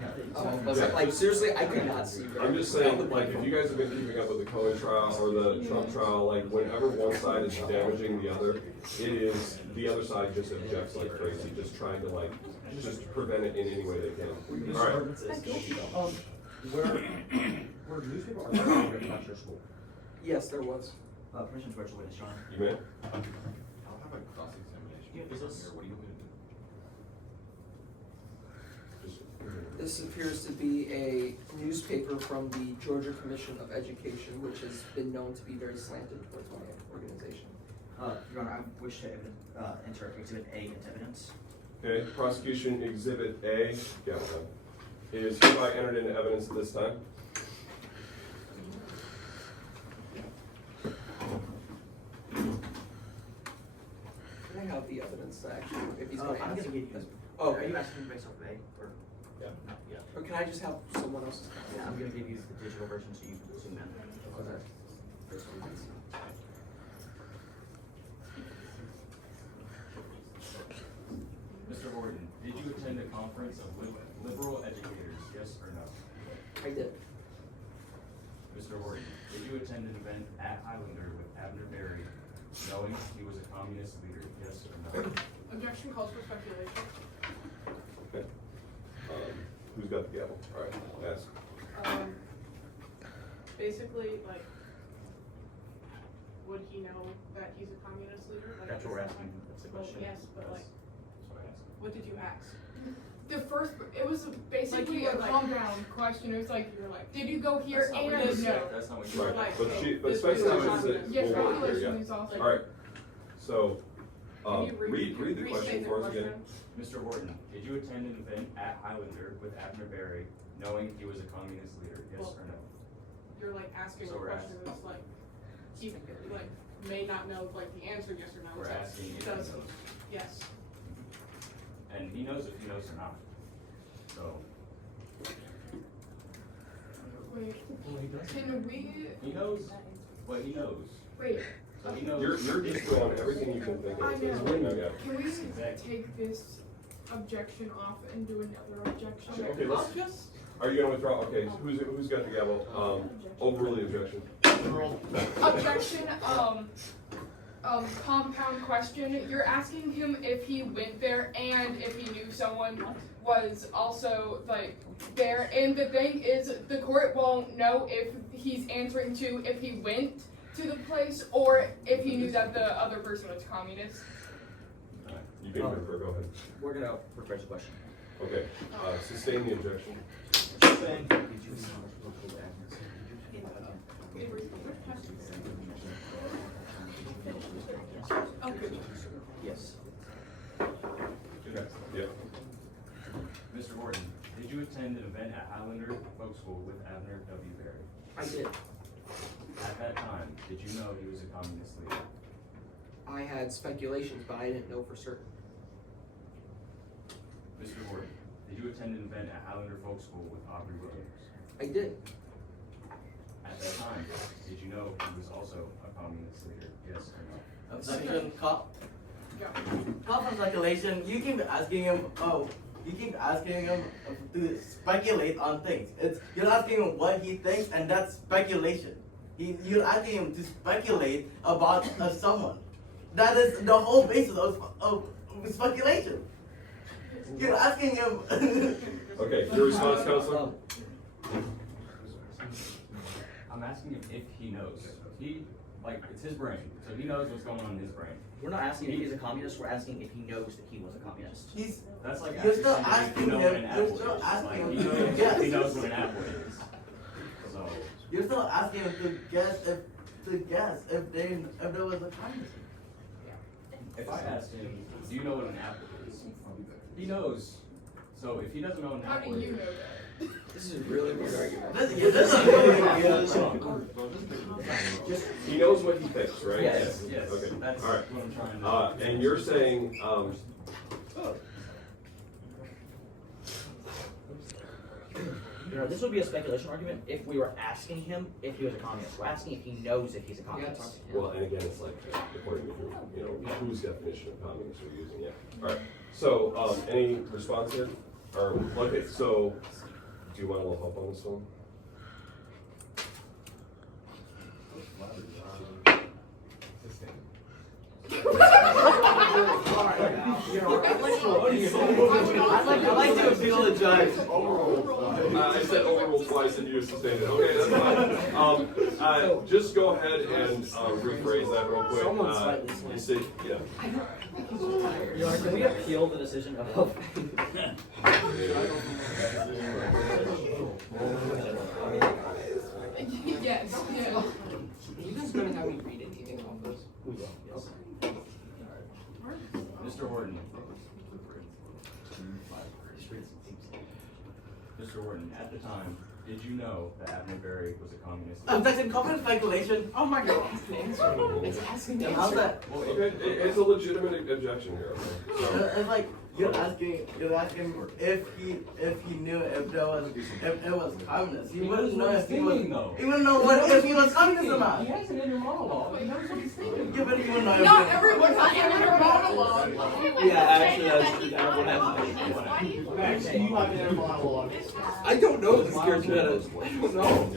No. Oh, was it like, seriously, I could not see. I'm just saying, like, if you guys have been keeping up with the Cohen trial or the Trump trial, like, whenever one side is damaging the other, it is, the other side just objects like crazy, just trying to like, just prevent it in any way they can. Alright, Were newspaper articles written about your school? Yes, there was. Permission to virtual witness, John. you may? I'll have a cross-examination. Yeah, is this- Here, what do you want me to do? This appears to be a newspaper from the Georgia Commission of Education, which has been known to be very slanted towards my organization. Your Honor, I wish to enter Exhibit A into evidence. Okay, prosecution exhibit A, gavel time, is hereby entered into evidence at this time. Can I have the evidence to actually, if he's I'm gonna gonna answer? give you. Oh, Are okay. you asking me based off of A or? Yeah. No, yeah. Or can I just have someone else's? Yeah, I'm gonna give you the digital version so you can zoom in. Okay. Mr. Horton, did you attend a conference of liberal educators, yes or no? I did. Mr. Horton, did you attend an event at Highlander with Abner Berry, knowing he was a communist leader, yes or no? Objection calls for speculation. Okay. Who's got the gavel? Alright, ask. Basically, like, would he know that he's a communist leader? Like, That's what we're asking, that's the Well, question. yes, but like, That's what I asked. what did you ask? The first, it was basically Like, a you were like- calm down question, it was like, You're like, did you go here That's not what you and said. no? That's not what you Right, said. like, but this speculation was is that Yes, we'll work here, speculation yeah. is also. Alright, so, can you read the restate question the for us again. Mr. Horton, did you attend an event at Highlander with Abner Berry, knowing he was a communist leader, yes Well, or no? You're like asking So a we're question that's like, he like may not know like the answer yes or no. We're so asking if he does knows. Yes. And he knows if he knows or not. So, Wait, can we, he knows what he knows. wait, So he knows. You're just throwing everything you can think of. I know. Yeah. can we Exactly. take this objection off and do another objection? Okay, let's, I'll just are you gonna withdraw? Okay, who's got the gavel? Overrule the objection. Objection, compound question. You're asking him if he went there and if he knew someone was also, like, there. And the thing is, the court won't know if he's answering to if he went to the place or if he knew that the other person was communist. You can refer, go ahead. We're gonna rephrase the question. Okay, sustain the objection. Yes. Yeah. Mr. Horton, did you attend an event at Highlander Folk School with Abner W. Berry? I did. At that time, did you know he was a communist leader? I had speculations, but I didn't know for certain. Mr. Horton, did you attend an event at Highlander Folk School with Aubrey Williams? I did. At that time, did you know he was also a communist leader? Yes or no? Objection, Go. Cop on speculation. You keep asking him. Oh, you keep asking him to speculate on things. You're asking him what he thinks, and that's speculation. You're asking him to speculate about someone. That is the whole basis of speculation. You're asking him. Okay, your response, Counselor? I'm asking him if he knows. It's his brain, so he knows what's going on in his brain. We're not asking if he's a communist, we're asking if he knows that he was a communist. That's like You're asking still somebody if you asking know him. what an You're apple still is. asking Like, him he to knows, guess. he knows what an apple is. So, You're still asking him to guess if there was a communist. if I asked him, do you know what an apple is? He knows. So if he doesn't know what an How apple do is, you know that? This is a really weird argument. This is a really good. He knows what he thinks, right? Yes. Okay, That's all right. what I'm trying to. And you're saying, You know, this would be a speculation argument if we were asking him if he was a communist. We're asking if he knows if he's a communist. well, and again, it's like, according to whose definition of communist you're using, yeah. All right, so, any response here? Or, okay, so, do you want a little help on this one? I'd like to appeal the judge. I said overrule twice and you sustained it. Okay, that's fine. Just go ahead and rephrase that real quick. You see, yeah. Your Honor, can we appeal the decision of? Yes, yeah. You guys gonna have me read anything off this? Mr. Horton. Mr. Horton, at the time, did you know that Abner Berry was a communist? Objection, common speculation. Oh my god. It's asking the How's answer. that? Okay, it's a legitimate objection here. Okay? It's like you're asking if he knew if it was communist. He wouldn't know if he was. He wouldn't know if he was communist or not. He has an inner monologue. He knows what he's thinking. Yeah, but he wouldn't know if Not everyone has an inner monologue. Yeah, actually, everyone has Max, do you have an inner monologue? I don't know what this character does. I don't know.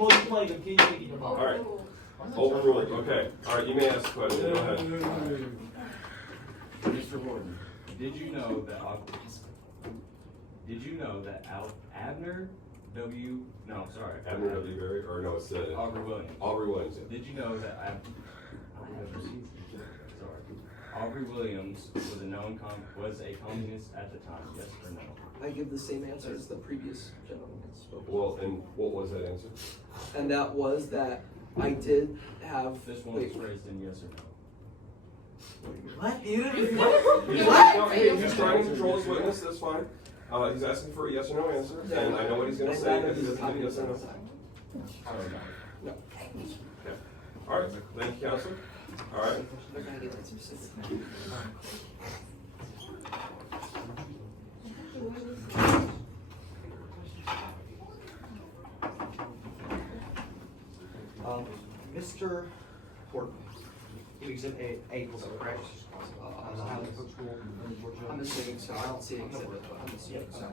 Well, you play the key thinking about. All right, overruled. Okay, all right, you may ask a question. Go ahead. Mr. Horton, did you know that Abner W. No, sorry. Abner W. Berry, or no, it's Aubrey Williams. Aubrey Williams. Did you know that Aubrey Williams was a communist at the time? Yes or no? I give the same answer as the previous gentleman that spoke. Well, and what was that answer? And that was that I did have. This one was phrased in yes or no. What? He's trying to control his witness, that's fine. He's asking for a yes or no answer, and I know what he's gonna say if he doesn't get a yes or no. No. Okay. All right, thank you, Counselor. All right. They're gonna get answers. Mr. Horton, you exhibit A was correct? On the Highlander Folk School in Georgia. I'm assuming so. I don't see an exhibit, but I'm assuming so.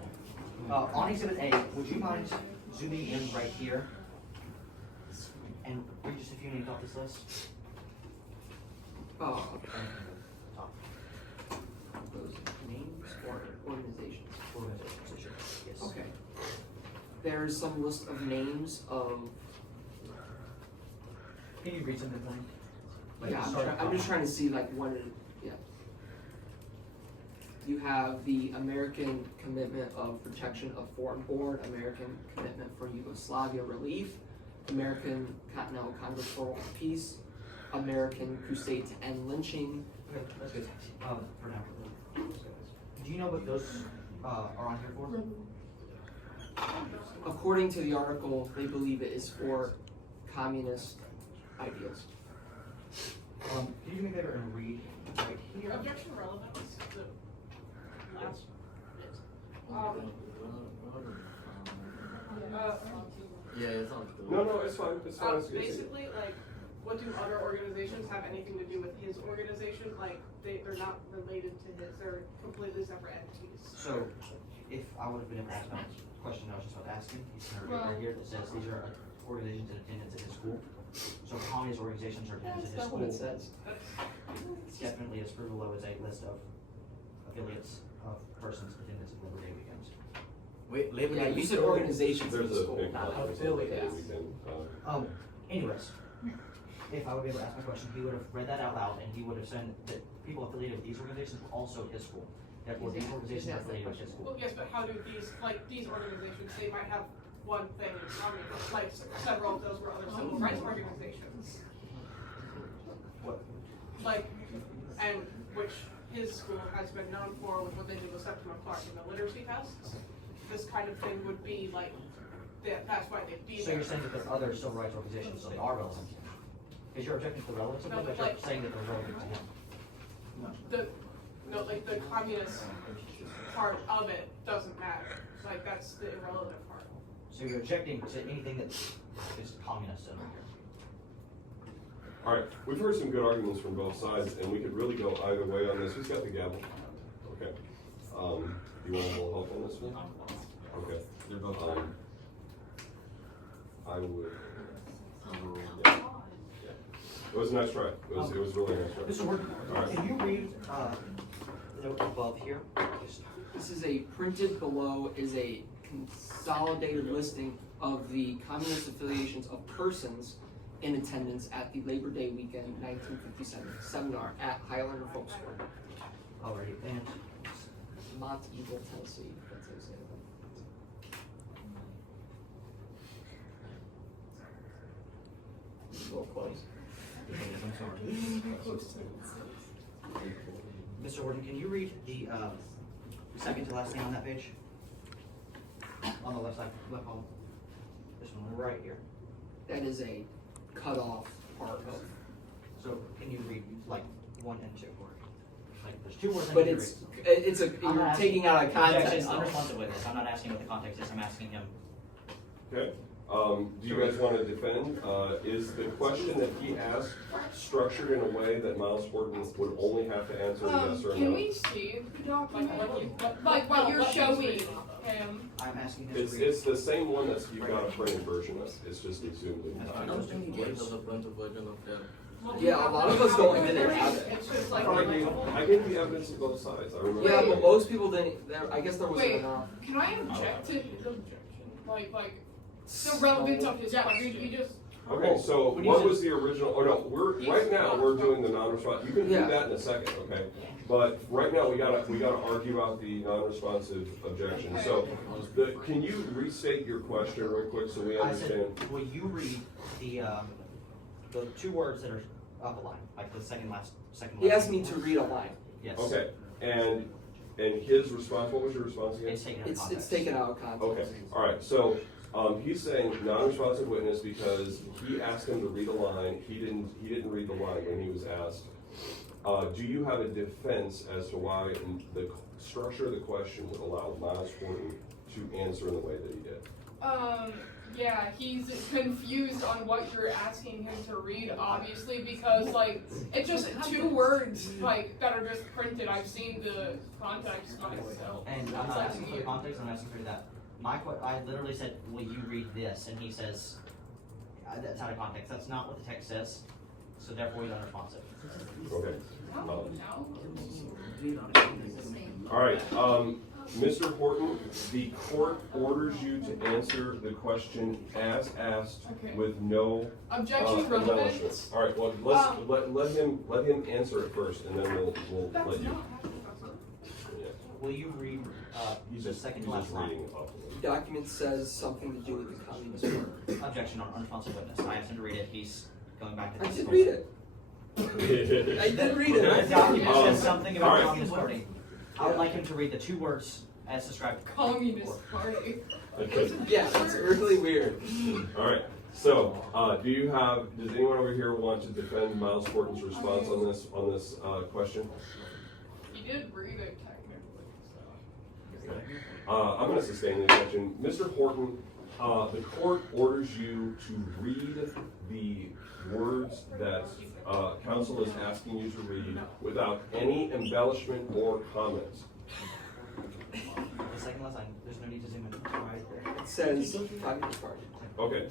On exhibit A, would you mind zooming in right here? And read just a few names off this list. Top. Those names or organizations? Organizations, sure. Yes. Okay. There's some list of names of, Can you read some of them? yeah, I'm just trying to see like what it, yeah. You have the American Commitment of Protection of Foreign-Born, American Commitment for Yugoslavia Relief, American Continental Congress for Peace, American Crusade to End Lynching. Okay, that's good. For now. Do you know what those are on here for? According to the article, they believe it is for communist ideals. Can you do me a favor and read right here? Objection relevant is the last bit. Yeah, it's on. No, it's fine, it's fine. It's Basically, like, what do other organizations have anything to do with his organization? Like, they're not related to his, they're completely separate entities. So, if I would have been able to ask my question I was just about to ask him, he's right here that says these are organizations in attendance at his school. So communist organizations are attendance at his school. says. Definitely as far below is a list of affiliates of persons attendance at Labor Day weekends. Wait, Labor Yeah, Day you said weekend? organizations in There's the a school. big not conference affiliates. weekend. Anyways, if I would be able to ask my question, he would have read that out loud and he would have said that people affiliated with these organizations were also his school. Therefore, these organizations are affiliated with his school. Well, yes, but how do these organizations, they might have one thing in common, like several of those were other civil rights organizations. What? Like, and which his school has been known for with what they do with Septima Clark in the literacy tests. This kind of thing would be like, that's why they'd be So there. you're saying that there are other civil rights organizations, so they are relevant? Because you're objecting to the relevance of No, them, but but you're like- saying that they're relevant to him. Like the communist part of it doesn't matter. Like, that's the irrelevant part. So you're objecting to anything that is communist in here. All right, we've heard some good arguments from both sides, and we could really go either way on this. Who's got the gavel? Okay. You want a little help on this one? Okay. They're both I would. Yeah. It was a nice try. It was really a nice try. Mr. Ward, All right. can you read, the note above here? This is a printed below is a consolidated listing of the communist affiliations of persons in attendance at the Labor Day weekend 1957 seminar at Highlander Folk School, Alrighty, and Mont Eagle, Tennessee. That's how you say it. A little close. Mr. Horton, can you read the second to last name on that page? On the left side, left column. This one, right here. That is a cut off part of, So can you read like 1 and 2? Like there's 2 words I but need to it's a, read. I'm you're not taking out of asking- context. Objection, unresponsive witness. I'm not asking what the context is, I'm asking him. Okay. Do you guys want to defend? Is the question that he asked structured in a way that Miles Horton would only have to answer yes or Can no? we see the document? Like What you're what he's showing reading. him? I'm asking him to It's, read. it's the same one that's, you've got a printed version of. It's just a zoomed in. I don't think he gave us a printed version of that. Yeah, a lot of us don't didn't have it. It's just like. I gave the evidence of both sides. I remember. Yeah, but most people didn't. I guess there wasn't Wait. enough. Can I object to his objection? Like the relevance of his question? You just. Okay, so What do you what say? was the original, oh no, right now, we're doing the non-responsive, you can do Yeah. that in a second, okay? But right now, we gotta argue out the non-responsive objection, so, can you restate your question real quick so we I said, understand? will you read the 2 words that are up a line, like the second last He asked me to read a line. Yes. Okay, and his response, what was your response again? It's taken out of It's context. taken out of context. Okay, alright, so, he's saying non-responsive witness because he asked him to read a line, he didn't read the line when he was asked. Do you have a defense as to why the structure of the question would allow Miles Horton to answer in the way that he did? Yeah, he's confused on what you're asking him to read, obviously, because, like, it's just 2 words, like, that are just printed. I've seen the context myself. And I'm It's not like asking for the weird. context, I'm asking for that. I literally said, will you read this? And he says, That's out of context, that's not what the text says, so therefore he's unresponsive. Okay. No. All right, Mr. Horton, the court orders you to answer the question as asked Okay. with no Objection relevant. embellishments. All right, well, let him answer it first, and then we'll That's let you. not. Yeah. Will you read, He's the just second he's last just line? reading off of The document says something to do with the Communist Party. Objection on unresponsive witness. I asked him to read it, he's going back to. I did read it. it. I did read The it. document says something about alright. the Communist Party. I would like him to read the two words as described. Communist Party. Okay. Yeah, that's really weird. All right. So, does anyone over here want to defend Miles Horton's response on this question? He did read it technically, so. I'm going to sustain the objection. Mr. Horton, the court orders you to read the words that counsel is asking you to read without any embellishment or comment. The second last line, there's no need to zoom in. Right there. It says Communist Party. Okay.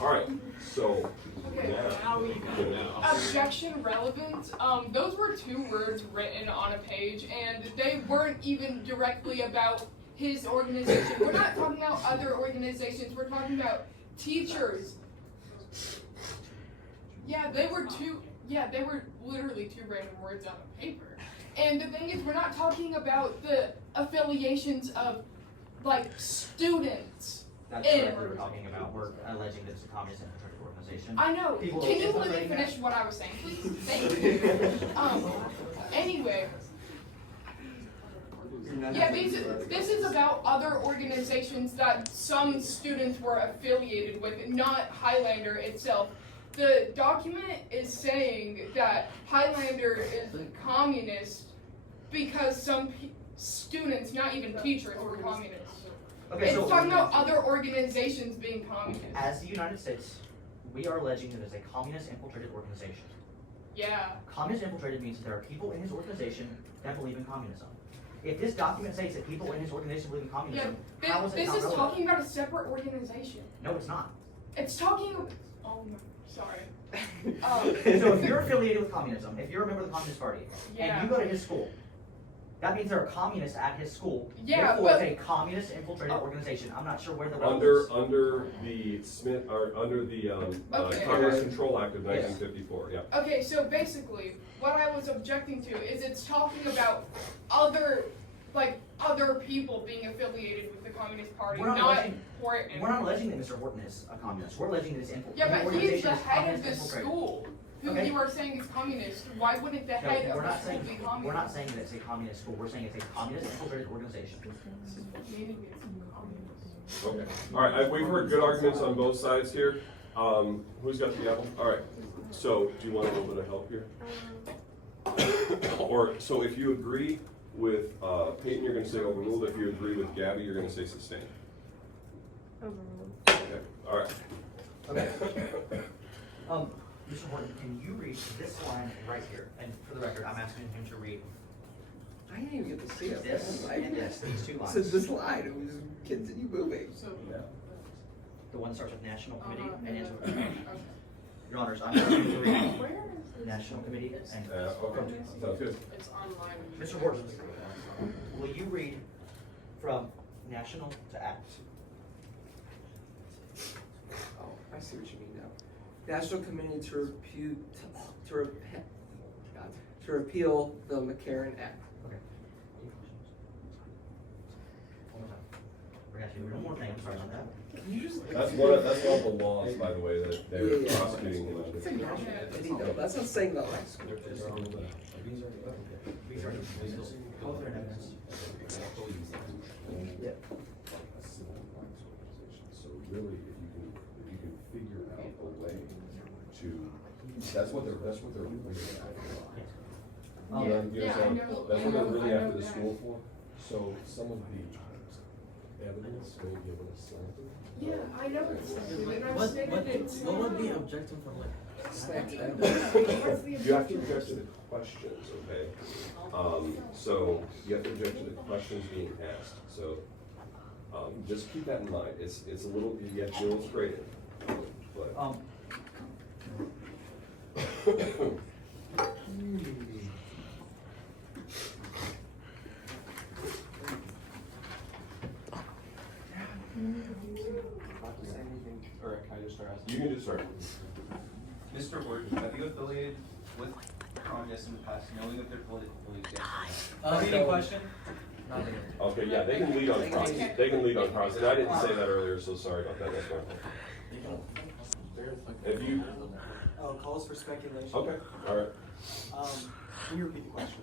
All right. So, Okay, now we now. Objection relevant. Those were two words written on a page, and they weren't even directly about his organization. We're not talking about other organizations. We're talking about teachers. Yeah, they were literally two random words on a paper. And the thing is, we're not talking about the affiliations of, like, students. That's what we're talking about. We're alleging that it's a communist infiltrated organization. I know. People Can you don't let me think that. finish what I was saying, please? Thank you. Anyway. Yeah, this is about other organizations that some students were affiliated with, not Highlander itself. The document is saying that Highlander is communist because some students, not even teachers, were communists. Okay, It's so talking about other organizations being communist. as the United States, we are alleging that it's a communist infiltrated organization. Yeah. Communist infiltrated means that there are people in his organization that believe in communism. If this document says that people in his organization believe in Yeah, communism, how is it this not is relevant? talking about a separate organization. No, it's not. It's talking. Oh no, sorry. So if you're affiliated with communism, if you're a member of the Communist Party, Yeah. and you go to his school, that means there are communists at his school. Yeah, Therefore, but- it's a communist infiltrated organization. I'm not sure where the Under relevance. the Smith or under the Okay. Communist Control Act of Yes. 1954. Yeah. Okay, so basically, what I was objecting to is it's talking about other people being affiliated with the Communist Party, We're not not alleging- Horton. We're not alleging that Mr. Horton is a communist. We're alleging that his Yeah, but he's organization the is head of communist the infiltrated. school. Who Okay. you are saying is communist? Why wouldn't the No, head we're of the not school saying be communist? we're not saying that it's a communist school. We're saying it's a communist infiltrated organization. Meaning it's communist. Okay. All right. We've heard good arguments on both sides here. Who's got the apple? All right. So, do you want a little bit of help here? Or so, if you agree with Peyton, you're going to say overruled. If you agree with Gabby, you're going to say sustained. Overruled. Okay. All right. Okay. Mr. Horton, can you read this line right here? And for the record, I'm asking him to read I didn't even get to see it. this and this, these two So lines. this line, it was continue moving. So, The one that starts with National Committee Uh-huh. and ends with okay. Your Honors, I'm asking you to read Where is this? National Committee and Okay. Sounds good. It's online. Mr. Horton, will you read from national to act? Oh, I see what you mean now. National Committee to repeal the McCarran Act. Okay. One more time. We're gonna have to do one more thing, I'm sorry about that. Can you just? That's one of the laws, by the way, that they're Yeah. prosecuting him It's under. like National Committee though, that's not saying that like school. These are both are in evidence. Yeah. So really, if you can figure out a way to, that's what they're really after. Um, You know what I'm Yeah, I saying? know, That's I what they're know, really I know after the that. school for. So some of the evidence may be able to slant it. Yeah, I know it's and I've What stated it. what would be objective for like? You have to object to the questions, okay? So you have to object to the questions being asked, so, just keep that in mind. It's a little, you have to illustrate it, but, Or can I just start asking? You can just start. Mr. Horton, have you affiliated with communists in the past, knowing of their political beliefs? Yes or no? Leading question? Okay, yeah, they can lead on cross. They can lead on cross. And I didn't say that earlier, so sorry about that. That's fine. If you, Calls for speculation. okay, all right. Can you repeat the question?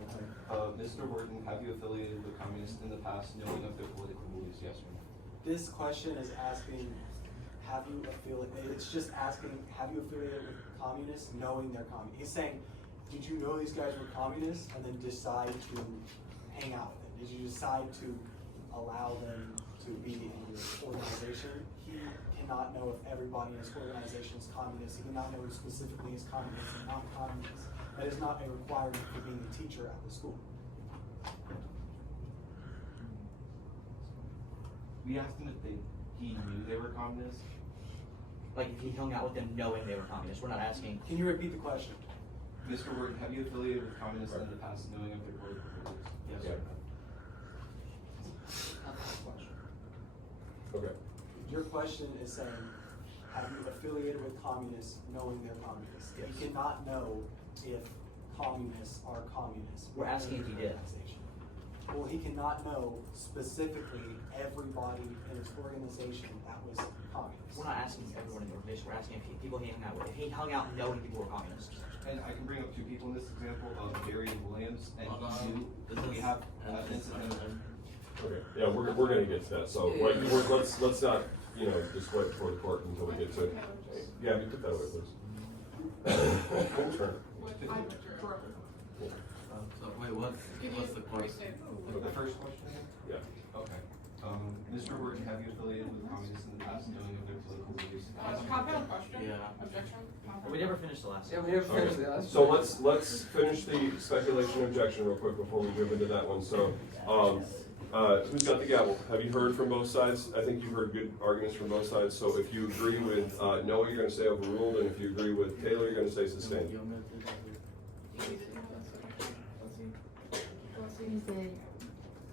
Mr. Horton, have you affiliated with communists in the past, knowing of their political beliefs? Yes or no? This question is asking, have you affiliated, it's just asking, have you affiliated with communists knowing they're communists? He's saying, did you know these guys were communists and then decide to hang out with them? Did you decide to allow them to be in your organization? He cannot know if everybody in his organization is communist. He cannot know who specifically is communist and not communist. That is not a requirement for being a teacher at the school. We asked him if he knew they were communists. Like if he hung out with them knowing they were communists, we're not asking. Can you repeat the question? Mr. Horton, have you affiliated with communists in the past, knowing of their political beliefs? Yes or no? Okay. Your question is saying, have you affiliated with communists knowing they're communists? Yes. You cannot know if communists are communists. We're asking if he did. Well, he cannot know specifically everybody in his organization that was communist. We're not asking everyone in the organization, we're asking if people he hung out with. If he hung out knowing people were communists. And I can bring up two people in this example, Gary and Williams, and he knew, we have evidence of him. Okay, yeah, we're gonna get to that, so let's not, just wait for the court until we get to it. Yeah, you took that away, please. Turn. So wait, what's the question? The first question again? Yeah. Okay. Mr. Horton, have you affiliated with communists in the past, knowing of their political beliefs? Compound question? Yeah. Objection? We never finished the last one. we have finished the last So let's finish the speculation objection real quick before we jump into that one. So, who's got the gavel? Have you heard from both sides? I think you've heard good arguments from both sides. So if you agree with Noah, you're gonna say overruled, and if you agree with Taylor, you're gonna say sustained.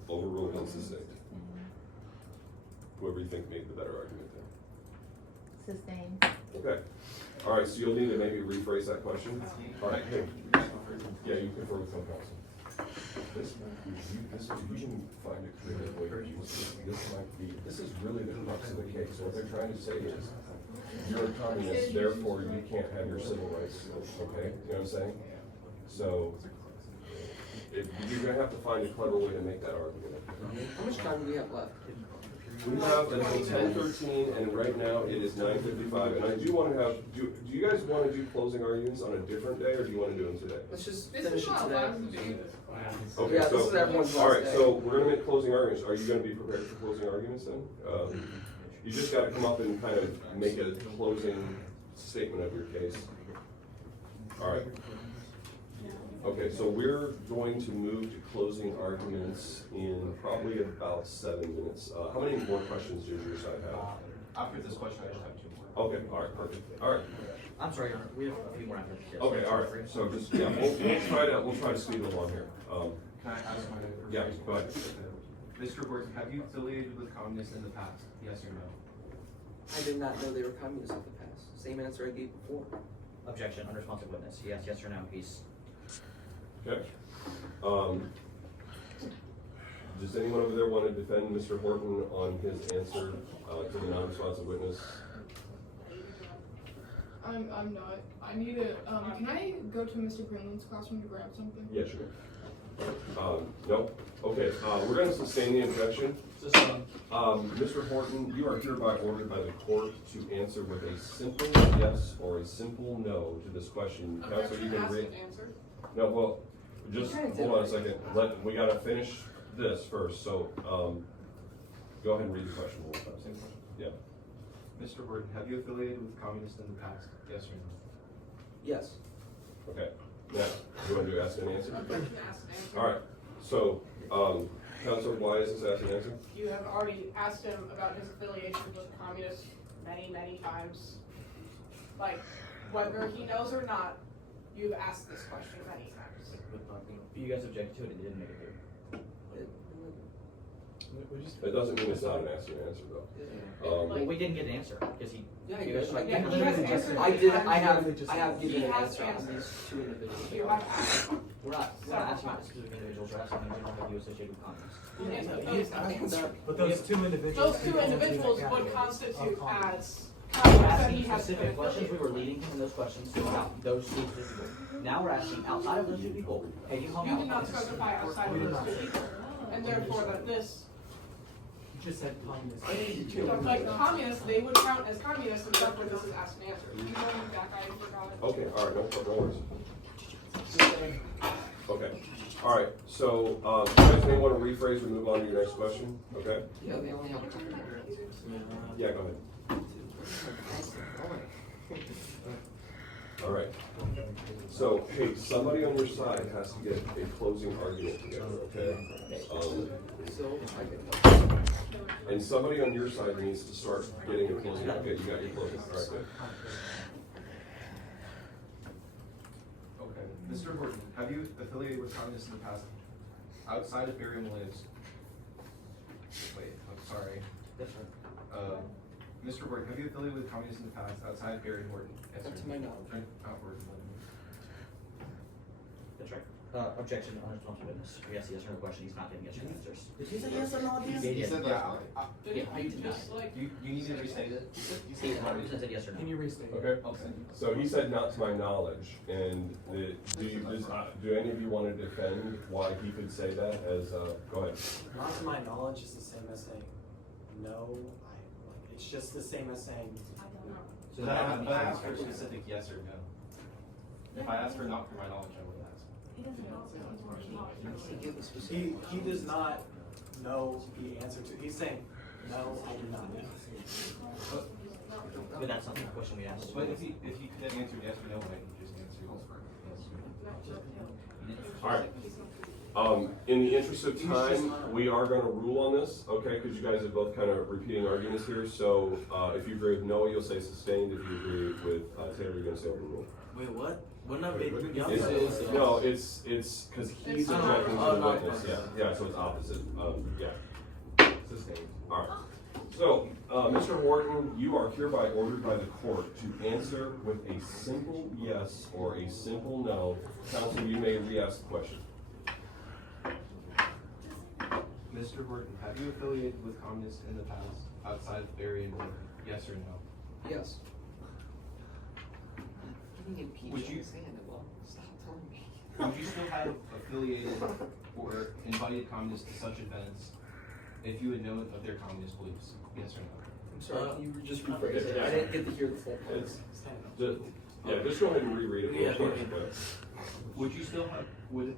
Overruled and sustained. Whoever you think made the better argument there. Sustained. Okay. All right, so you'll need to maybe rephrase that question. All right, hey. Yeah, you confer with co-counsel. This, you can find a creative way to use this is really the crux of the case. What they're trying to say is, you're a communist, therefore you can't have your civil rights, okay? You know what I'm saying? So, you're gonna have to find a clever way to make that argument. How much time do we have left? We have until 10:13, and right now it is 9:55, and I do want to have, do you guys want to do closing arguments on a different day, or do you want to do them today? Let's just This finish is it not today. allowed to do this. Okay, Yeah, so, this is everyone's all right, last so day. we're gonna make closing arguments. Are you gonna be prepared for closing arguments then? You just gotta come up and kind of make a closing statement of your case. All right. Okay, so we're going to move to closing arguments in probably about 7 minutes. How many more questions does your side have? After this question, I just have two more. Okay, all right, perfect. All right. I'm sorry, Your Honor, we have a few more after this. Okay, all right. So just, yeah, we'll try to speed along here. Can I ask my first Yeah, question? go ahead. Mr. Horton, have you affiliated with communists in the past? Yes or no? I did not know they were communists in the past. Same answer I gave before. Objection, unresponsive witness. Yes or no, he's. Okay. Does anyone over there want to defend Mr. Horton on his answer to the non-responsive witness? I'm not. I need to, can I go to Mr. Quinlan's classroom to grab something? Yeah, sure. No? Okay, we're going to sustain the objection. Mr. Horton, you are hereby ordered by the court to answer with a simple yes or a simple no to this question. Counselor, you can read. No, well, just hold on a second. We gotta finish this first, so, go ahead and read the question one more time. Same question? Yeah. Mr. Horton, have you affiliated with communists in the past? Yes or no? Yes. Okay, now, you want to ask an answer? Objection, ask and answer. All right, so, Counselor, why is this ask and answer? You have already asked him about his affiliation with communists many, many times. Like, whether he knows or not, You've asked this question many times. You guys objected to it, it didn't make it through. It doesn't mean it's not an answer though. Well, we didn't get an answer, because he. Yeah, he you was guys, like- Yeah, he has answered I many did, times. I have given He an has answer on answered. these two individuals. You have asked. We're not asking about specific individuals, we're asking in general, have you associated with communists? But those two individuals. Those two individuals would constitute as We're communists that asking he has been specific questions, we affiliated were leading him in those questions about those two people. Now we're asking outside of those two people, have you hung You out did with not communists? specify outside of those two people, and therefore that this, You just said communist. like communists, they would count as communists, and therefore this is asked and answered. You know who that guy is regarding? Okay, all right, no worries. Okay, all right, so, you guys may want to rephrase or move on to your next question, okay? Yeah, they only have a couple minutes. Yeah, go ahead. All right. So, hey, somebody on your side has to get a closing argument together, okay? And somebody on your side needs to start getting a closing. Okay, you got your closing. All right, good. Okay, Mr. Horton, have you affiliated with communists in the past outside of Barry and Williams? Wait, I'm sorry. That's right. Mr. Horton, have you affiliated with communists in the past outside of Barry and Horton? Yes, Not sir. to my knowledge. Horton. That's right. Objection, unresponsive witness. We asked a yes or no question, he's not getting yes or no answers. Did you say yes or no, dude? He said, yeah. Did he just like? You need to restate it? He 100% said yes or no. Can you restate? Okay. Okay. So he said not to my knowledge, and do any of you want to defend why he could say that as, go ahead. Not to my knowledge is the same as saying no, it's just the same as saying. So but I asked for a specific yes or no. If I asked for not for my knowledge, I would ask. He does not know the answer to, he's saying, no, I do not know. But that's not the question we asked. But if he could have answered yes or no, I could just answer yes. All right. In the interest of time, we are going to rule on this, okay? Because you guys are both kind of repeating arguments here. So if you agree with Noah, you'll say sustained. If you agree with Taylor, you're going to say overruled. Wait, what? We're not being. No, it's because he's objecting to the witness. Yeah, so it's opposite. Yeah. Sustained. All right. So, Mr. Horton, you are hereby ordered by the court to answer with a simple yes or a simple no. Counsel, you may re-ask the question. Mr. Horton, have you affiliated with communists in the past outside of Barry and Horton? Yes or no? Yes. Would you- Stop telling me. Would you still have affiliated or invited communists to such events if you had known of their communist beliefs? Yes or no? I'm sorry, can you just rephrase it? I didn't get to hear the full part. It's just go ahead and reread it. Yeah. Real quick. Would you still have, would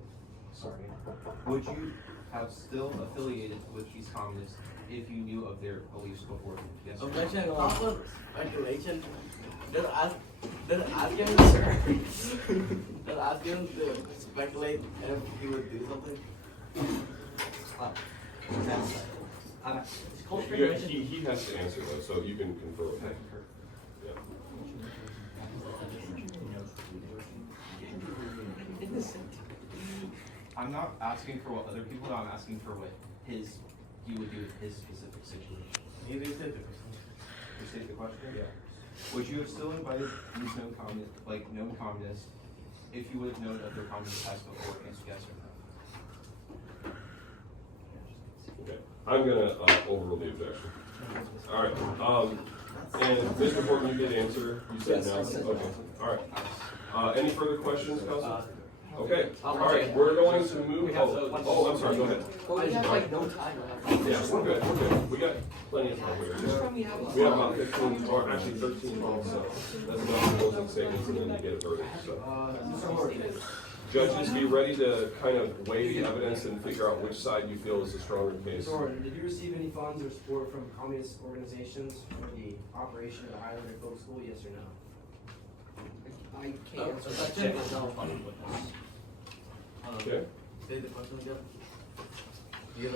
you have still affiliated with these communists if you knew of their beliefs before? Yes or no? Objection, also speculation. They're asking to speculate if he would do something. It's called Yeah, speculation. he has to answer though, so you can confer with him. Yeah. I'm not asking for what other people do, I'm asking for what he would do with his specific situation. Maybe it's different. Restate the question? Yeah. Would you have still invited these known communists if you would have known of their communist past before? Answer yes or no. Okay. I'm gonna overrule the objection. All right. And Mr. Horton, you did answer. You said no. Okay. All right. Any further questions, Council? Okay. All right. We're going to move. Oh, I'm sorry. Go ahead. Well, we have like no time left. Yeah, we're good. We're good. We got plenty of time here. We have about 15, or actually 13 minutes, so that's about closing statements and then you get a verdict. So, judges, be ready to kind of weigh the evidence and figure out which side you feel is the stronger case. Jordan, did you receive any funds or support from communist organizations for the operation of the Highlander Folk School? Yes or no? I can't answer that. Objection, unresponsive witness. Okay. Say the question again. Did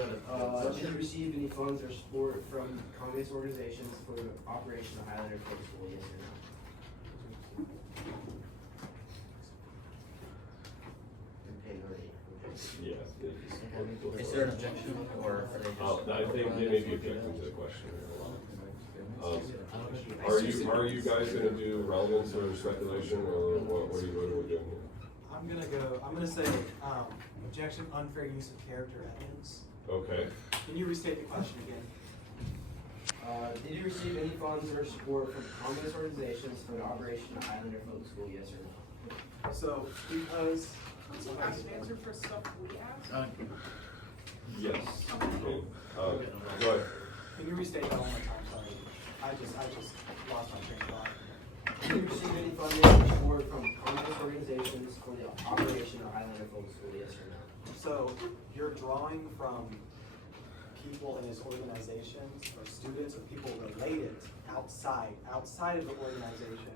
you receive any funds or support from communist organizations for the operation of the Highlander Folk School? Yes or no? there an objection, or are they just? I think they may be objecting to the question. Are you guys gonna do relevance or speculation, or what are we doing here? I'm gonna say, objection, unfair use of character evidence. Okay. Can you restate the question again? Did you receive any funds or support from communist organizations for the operation of Highlander Folk School, yes or no? So, because. Let's ask an answer for stuff we asked. Yes. Okay. Go ahead. Can you restate that one more time, sorry? I just lost my train of thought. Did you receive any funding or support from communist organizations for the operation of Highlander Folk School, yes or no? So, you're drawing from people in his organizations, or students, or people related outside of the organization,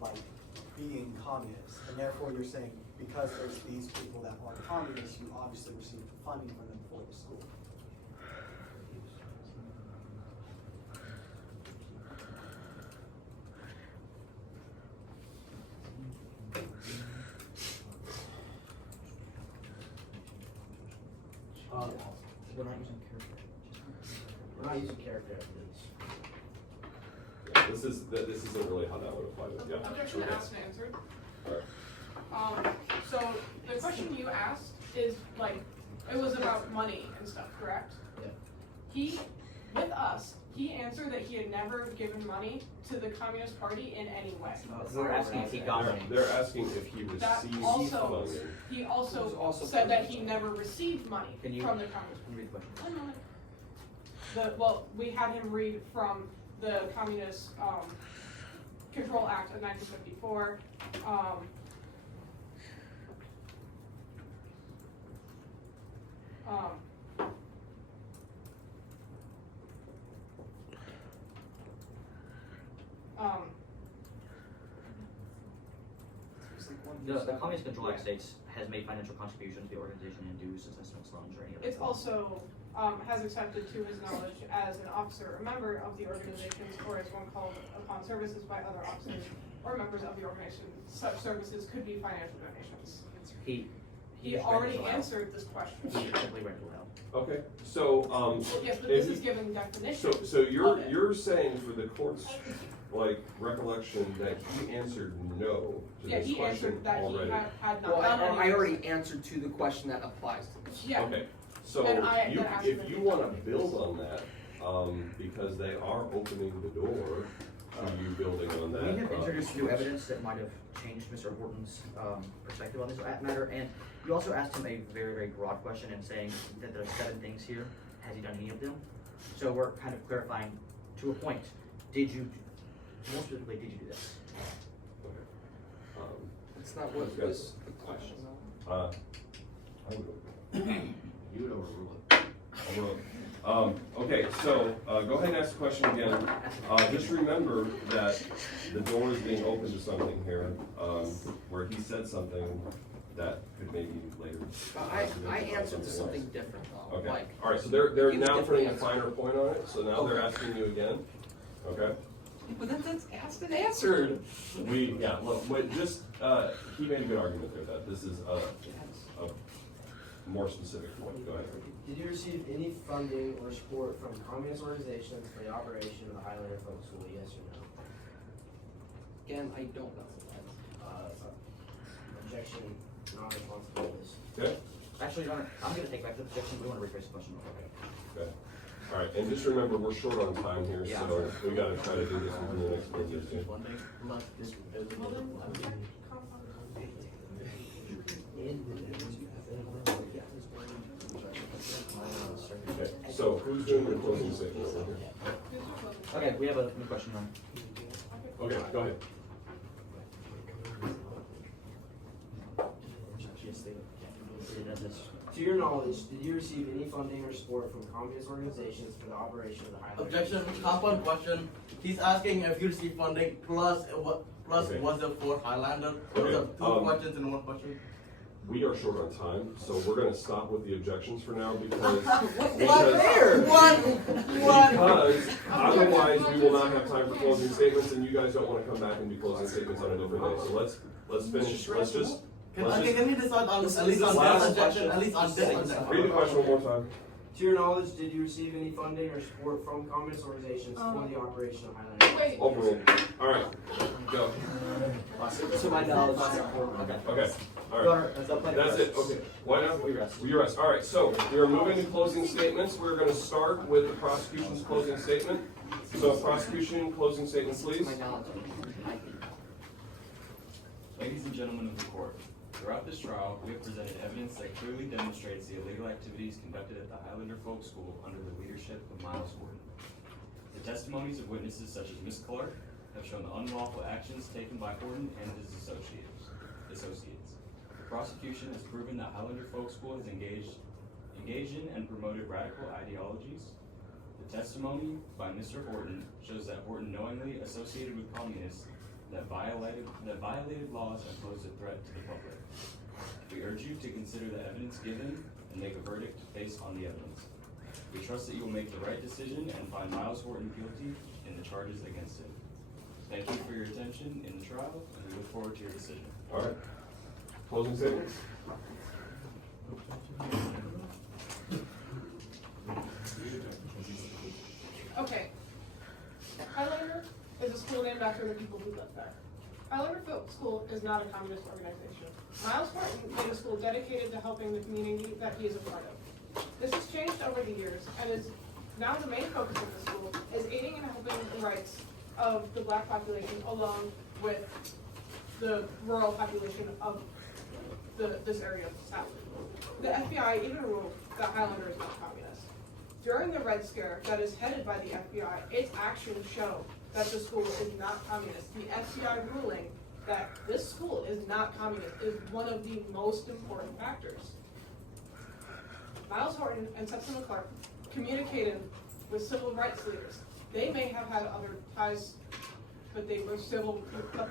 like being communists, and therefore you're saying, because there's these people that are communists, you obviously received funding from them for the school. We're not using character. We're not using character evidence. Yeah, this isn't really how that would apply, but yeah. Objection asked and answered. Alright. So the question you asked is like, it was about money and stuff, correct? Yeah. He answered that he had never given money to the Communist Party in any way. We're asking if he got money. They're asking if he That received also, funding. he also Also said that he never received money Can you- from the Communist Can you read the question? Party. Well, we had him read from the Communist Control Act of 1954. The Communist Control Act states has made financial contributions to the organization in dues, assessments, loans, or any other. It's also has accepted to his knowledge as an officer, a member of the organizations, or as one called upon services by other officers or members of the organization. Such services could be financial donations. He He already answered this question. He simply read it aloud. Okay, so, Yes, but if this is you- given definition. so of it. you're saying for the court's, like, recollection that he answered no to Yeah, this he question answered that he already? had not Well, done any. I already answered to the question that applies to this. Yeah. Okay, so And I you, then asked if him you if- wanna build on that, because they are opening the door to you building on that. We have introduced new evidence that might have changed Mr. Horton's perspective on this matter, and you also asked him a very, very broad question and saying that there are 7 things here. Has he done any of them? So we're kind of clarifying to a point. Did you, more specifically, did you do this? Okay. That's not what was the question. I will. You would overrule it. Okay, so, go ahead and ask the question again. Just remember that the door is being opened to something here, where he said something that could maybe later. I answered to something different though, Okay, like, alright, so they're He was now different putting a answer. finer point on it, so now they're asking you again, okay? but that's asked and answered. Look, but just, he made a good argument there that this is a more specific point, go ahead. Did you receive any funding or support from communist organizations for the operation of the Highlander Folk School, yes or no? Again, I don't know. Objection, not responsible. Okay, Actually, Your Honor, I'm going to take back the objection. We want to rephrase the question. okay. Alright, and just remember, we're short on time here, Yeah. so we gotta try to do this within the next minute or two. Okay, so who's doing the closing statement over here? Okay, we have a new question, Your Honor. Okay, go ahead. To your knowledge, did you receive any funding or support from communist organizations for the operation of the Highlander? Objection, compound question. He's asking if you receive funding plus Okay. was it for Highlander? Those are two Okay, questions in one question. We are short on time, so we're gonna stop with the objections for now because. Because otherwise we will not have time for closing statements and you guys don't wanna come back and do closing statements on a different day. So let's finish, let's just Can you decide on, at least on this objection, at least on this objection? Read the question one more time. To your knowledge, did you receive any funding or support from communist organizations for the operation of Highlander? Wait. Overruled. Alright, go. To my knowledge, okay. Okay, alright. Governor, That's it, okay. Why not? We rest. You rest. Alright, so we are moving to closing statements. We're gonna start with the prosecution's closing statement. So prosecution, closing statement, please. To my knowledge. Ladies and gentlemen of the court, throughout this trial, we have presented evidence that clearly demonstrates the illegal activities conducted at the Highlander Folk School under the leadership of Miles Horton. The testimonies of witnesses such as Ms. Clark have shown the unlawful actions taken by Horton and his associates. The prosecution has proven that Highlander Folk School has engaged in and promoted radical ideologies. The testimony by Mr. Horton shows that Horton knowingly associated with communists that violated laws and posed a threat to the public. We urge you to consider the evidence given and make a verdict based on the evidence. We trust that you will make the right decision and find Miles Horton guilty in the charges against him. Thank you for your attention in the trial, and we look forward to your decision. Alright. Closing statements? Okay. Highlander is a school named after the people who lived there. Highlander Folk School is not a communist organization. Miles Horton made a school dedicated to helping the community that he is a part of. This has changed over the years and is now the main focus of the school is aiding and helping the rights of the black population along with the rural population of this area of the South. The FBI even ruled that Highlander is not communist. During the Red Scare that is headed by the FBI, its actions show that the school is not communist. The FBI ruling that this school is not communist is one of the most important factors. Miles Horton and Septima Clark communicated with civil rights leaders. They may have had other ties, but they were civil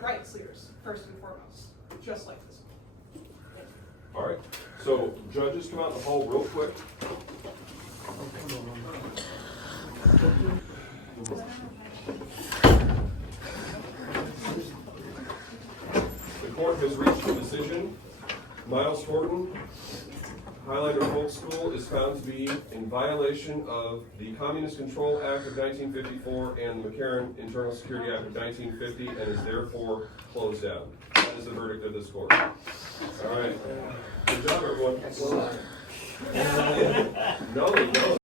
rights leaders, first and foremost, just like this. Alright, so judges come out in the hall real quick. The court has reached a decision. Miles Horton, Highlander Folk School, is found to be in violation of the Communist Control Act of 1954 and the McCarran Internal Security Act of 1950 and is therefore closed down. That is the verdict of this court. All right. Good job, everyone. No,